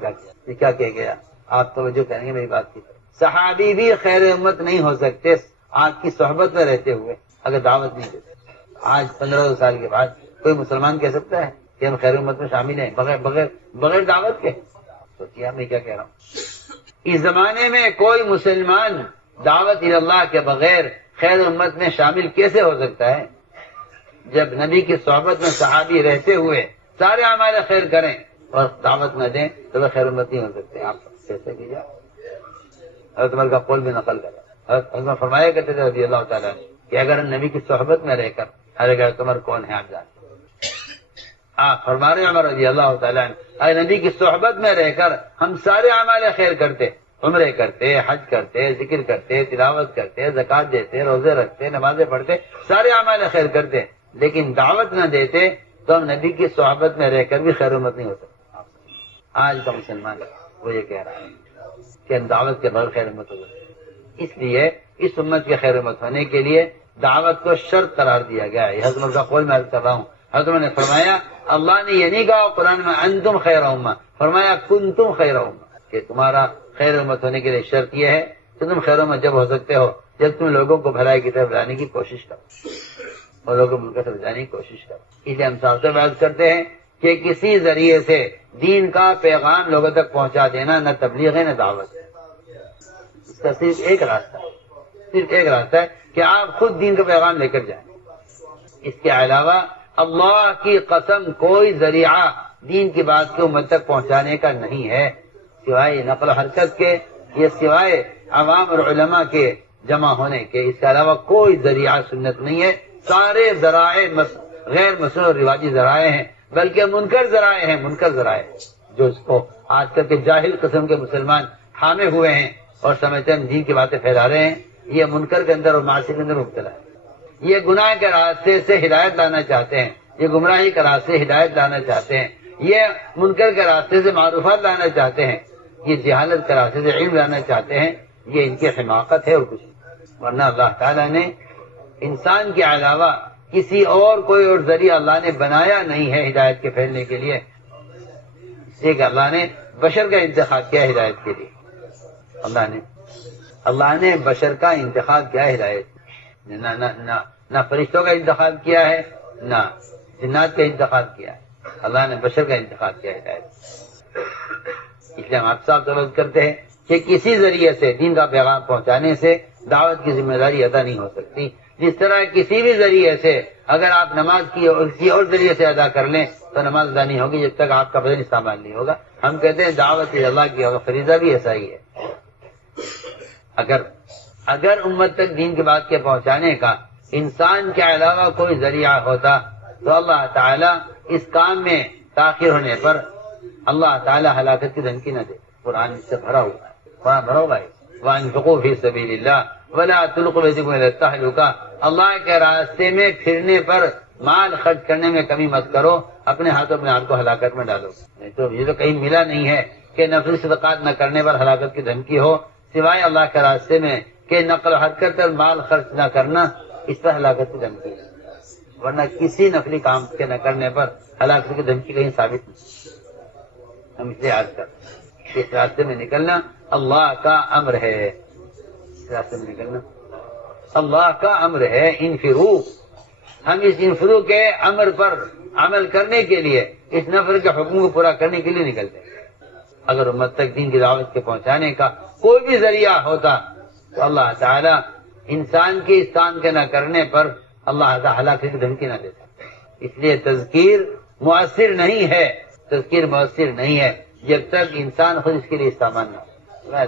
کیا کہہ گیا، آپ توجہ کریں گے میری بات کی، صحابی بھی خیر امت نہیں ہو سکتے آپ کی صحبت میں رہتے ہوئے اگر دعوت نہیں دیتے۔ آج 1500 سال کے بعد کوئی مسلمان کہہ سکتا ہے کہ ہم خیر امت میں شامل ہیں بغیر دعوت کے؟ سوچیے میں کیا کہہ رہا ہوں۔ اس زمانے میں کوئی مسلمان دعوت اللہ کے بغیر خیر امت میں شامل کیسے ہو سکتا ہے؟ جب نبی کی صحبت میں صحابی رہتے ہوئے سارے اعمال خیر کریں اور دعوت نہ دیں تو وہ خیر امت نہیں ہو سکتے۔ آپ کیسے کیجیے؟ حضرت عمر کا قول بھی نقل کرا، حضرت عمر فرمایا کرتے تھے رضی اللہ تعالیٰ کہ اگر نبی کی صحبت میں رہ کر حضرت عمر کون ہے آپ جانتے، آپ فرما رہے عمر رضی اللہ تعالیٰ عنہ، اے نبی کی صحبت میں رہ کر ہم سارے اعمال خیر کرتے، عمرے کرتے، حج کرتے، ذکر کرتے، تلاوت کرتے، زکات دیتے، روزے رکھتے، نمازیں پڑھتے، سارے اعمال خیر کرتے، لیکن دعوت نہ دیتے تو ہم نبی کی صحبت میں رہ کر بھی خیر امت نہیں ہوتا۔ آج کا مسلمان وہ یہ کہہ رہا ہے کہ ہم دعوت کے بغیر خیر امت ہو گئے۔ اس لیے اس امت کے خیر امت ہونے کے لیے دعوت کو شرط قرار دیا گیا ہے۔ حضرت کا قول میں عرض کر رہا ہوں، حضرت نے فرمایا اللہ نے یہ نہیں کہا قرآن میں انتم خیر امہ، فرمایا کنتم خیر امہ، کہ تمہارا خیر امت ہونے کے لیے شرط یہ ہے کہ تم خیر امت جب ہو سکتے ہو جب تم لوگوں کو بھلائی کی طرف لانے کی کوشش کرو اور لوگوں کو مل کر جانے کی کوشش کرو۔ اس لیے ہم صاحب سے بات کرتے ہیں کہ کسی ذریعے سے دین کا پیغام لوگوں تک پہنچا دینا نہ تبلیغ ہے نہ دعوت ہے۔ اس کا صرف ایک راستہ ہے کہ آپ خود دین کا پیغام لے کر جائیں۔ اس کے علاوہ اللہ کی قسم کوئی ذریعہ دین کی بات کو امت تک پہنچانے کا نہیں ہے سوائے نقل و حرکت کے، یہ سوائے عوام اور علماء کے جمع ہونے کے، اس کے علاوہ کوئی ذریعہ سنت نہیں ہے۔ سارے ذرائع غیر مسنون اور رواجی ذرائع ہیں، بلکہ منکر ذرائع جو اس کو آج کل کے جاہل قسم کے مسلمان تھامے ہوئے ہیں اور سمجھتے ہیں دین کی باتیں پھیلا رہے ہیں، یہ منکر کے اندر اور معاشی کے اندر مبتلا ہے۔ یہ گناہ کے راستے سے ہدایت لانا چاہتے ہیں، یہ گمراہی کے راستے سے ہدایت لانا چاہتے ہیں، یہ منکر کے راستے سے معروفات لانا چاہتے ہیں، یہ جہالت کے راستے سے علم لانا چاہتے ہیں۔ یہ ان کی حماقت ہے اور کچھ نہیں، ورنہ اللہ تعالیٰ نے انسان کے علاوہ کسی اور کوئی اور ذریعہ اللہ نے بنایا نہیں ہے ہدایت کے پھیلنے کے لیے، اس لیے کہ اللہ نے بشر کا انتخاب کیا ہدایت کے لیے۔ اللہ نے بشر کا انتخاب کیا ہدایت، نہ فرشتوں کا انتخاب کیا ہے نہ جنات کا انتخاب کیا ہے، اللہ نے بشر کا انتخاب کیا ہدایت۔ اس لیے ہم آپ صاحب طلب کرتے ہیں کہ کسی ذریعے سے دین کا پیغام پہنچانے سے دعوت کی ذمہ داری ادا نہیں ہو سکتی۔ جس طرح کسی بھی ذریعے سے اگر آپ نماز کی اور کسی اور ذریعے سے ادا کر لیں تو نماز ادا نہیں ہوگی جب تک آپ کا بدن استعمال نہیں ہوگا۔ ہم کہتے ہیں دعوت اللہ کی فریضہ بھی ایسا ہی ہے۔ اگر امت تک دین کی بات کے پہنچانے کا انسان کے علاوہ کوئی ذریعہ ہوتا تو اللہ تعالیٰ اس کام میں تاخیر ہونے پر اللہ تعالیٰ ہلاکت کی دھمکی نہ دے۔ قرآن اس سے بھرا ہوا ہے، قرآن بھرا ہوا ہے۔ وَأَنفِقُوا فِي سَبِيلِ اللَّهِ وَلَا تُلْقُوا بِأَيْدِيكُمْ إِلَى التَّهْلُكَةِ، اللہ کے راستے میں پھرنے پر مال خرچ کرنے میں کمی مت کرو، اپنے ہاتھوں اپنے آپ کو ہلاکت میں ڈالو۔ نہیں تو یہ تو کہیں ملا نہیں ہے کہ نفلی صدقات نہ کرنے پر ہلاکت کی دھمکی ہو، سوائے اللہ کے راستے میں کہ نقل و حرکت اور مال خرچ نہ کرنا، اس پر ہلاکت کی دھمکی ہے، ورنہ کسی نفلی کام کے نہ کرنے پر ہلاکت کی دھمکی کہیں ثابت نہیں۔ ہم اس لیے عرض کرتے ہیں اس راستے میں نکلنا اللہ کا امر ہے، اس راستے میں نکلنا اللہ کا امر ہے۔ انفرو، ہم اس انفرو کے امر پر عمل کرنے کے لیے، اس نفر کے حکم کو پورا کرنے کے لیے نکلتے ہیں۔ اگر امت تک دین کی دعوت کے پہنچانے کا کوئی بھی ذریعہ ہوتا تو اللہ تعالیٰ انسان کے اس کام کے نہ کرنے پر اللہ تعالیٰ ہلاکت کی دھمکی نہ دیتا۔ اس لیے تذکیر مؤثر نہیں ہے جب تک انسان خود اس کے لیے استعمال نہ ہو۔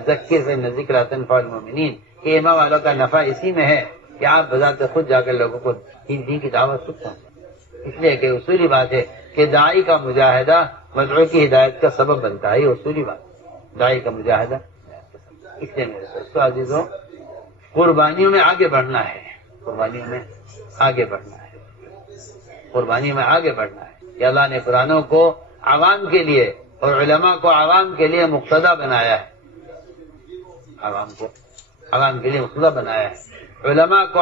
ذکر فإن الذکریٰ تنفع المؤمنین، یہ ایمان والوں کا نفع اسی میں ہے کہ آپ بذات خود جا کر لوگوں کو دین کی دعوت خود پہنچائیں۔ اس لیے کہ اصولی بات ہے کہ داعی کا مجاہدہ مدعو کی ہدایت کا سبب بنتا ہے، یہ اصولی بات، داعی کا مجاہدہ۔ اس لیے میرے دوستو عزیزوں، قربانیوں میں آگے بڑھنا ہے کہ اللہ نے قرآنوں کو عوام کے لیے اور علماء کو عوام کے لیے مقتدی بنایا ہے، علماء کو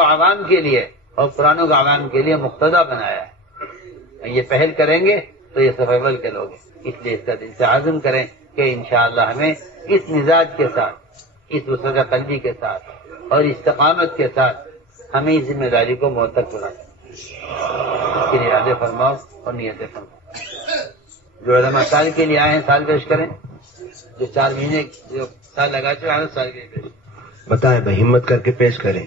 عوام کے لیے اور قرآنوں کو عوام کے لیے مقتدی بنایا ہے۔ یہ پہل کریں گے تو یہ سرائیول کے لوگ ہیں، اس لیے اس کا دل سے عزم کریں کہ انشاءاللہ ہمیں اس مزاج کے ساتھ، اس وسعت قلبی کے ساتھ اور استقامت کے ساتھ ہمیں اس ذمہ داری کو موت تک پورا کریں۔ اس کے لیے ارادے فرماؤ اور نیتیں فرماؤ۔ جو علماء سال کے لیے آئے ہیں سال پیش کریں، جو 4 مہینے جو سال لگا چکے ہیں سال کے لیے پیش بتائیں بھائی، ہمت کر کے پیش کریں،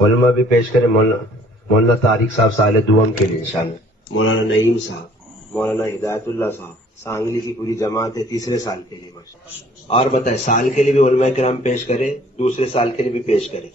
علماء بھی پیش کریں۔ مولانا طارق صاحب سال دوم کے لیے انشاءاللہ، مولانا نعیم صاحب، مولانا ہدایت اللہ صاحب، سانگلی کی پوری جماعت ہے 3 سال کے لیے۔ اور بتائیں سال کے لیے بھی علماء کرام پیش کریں، دوسرے سال کے لیے بھی پیش کریں۔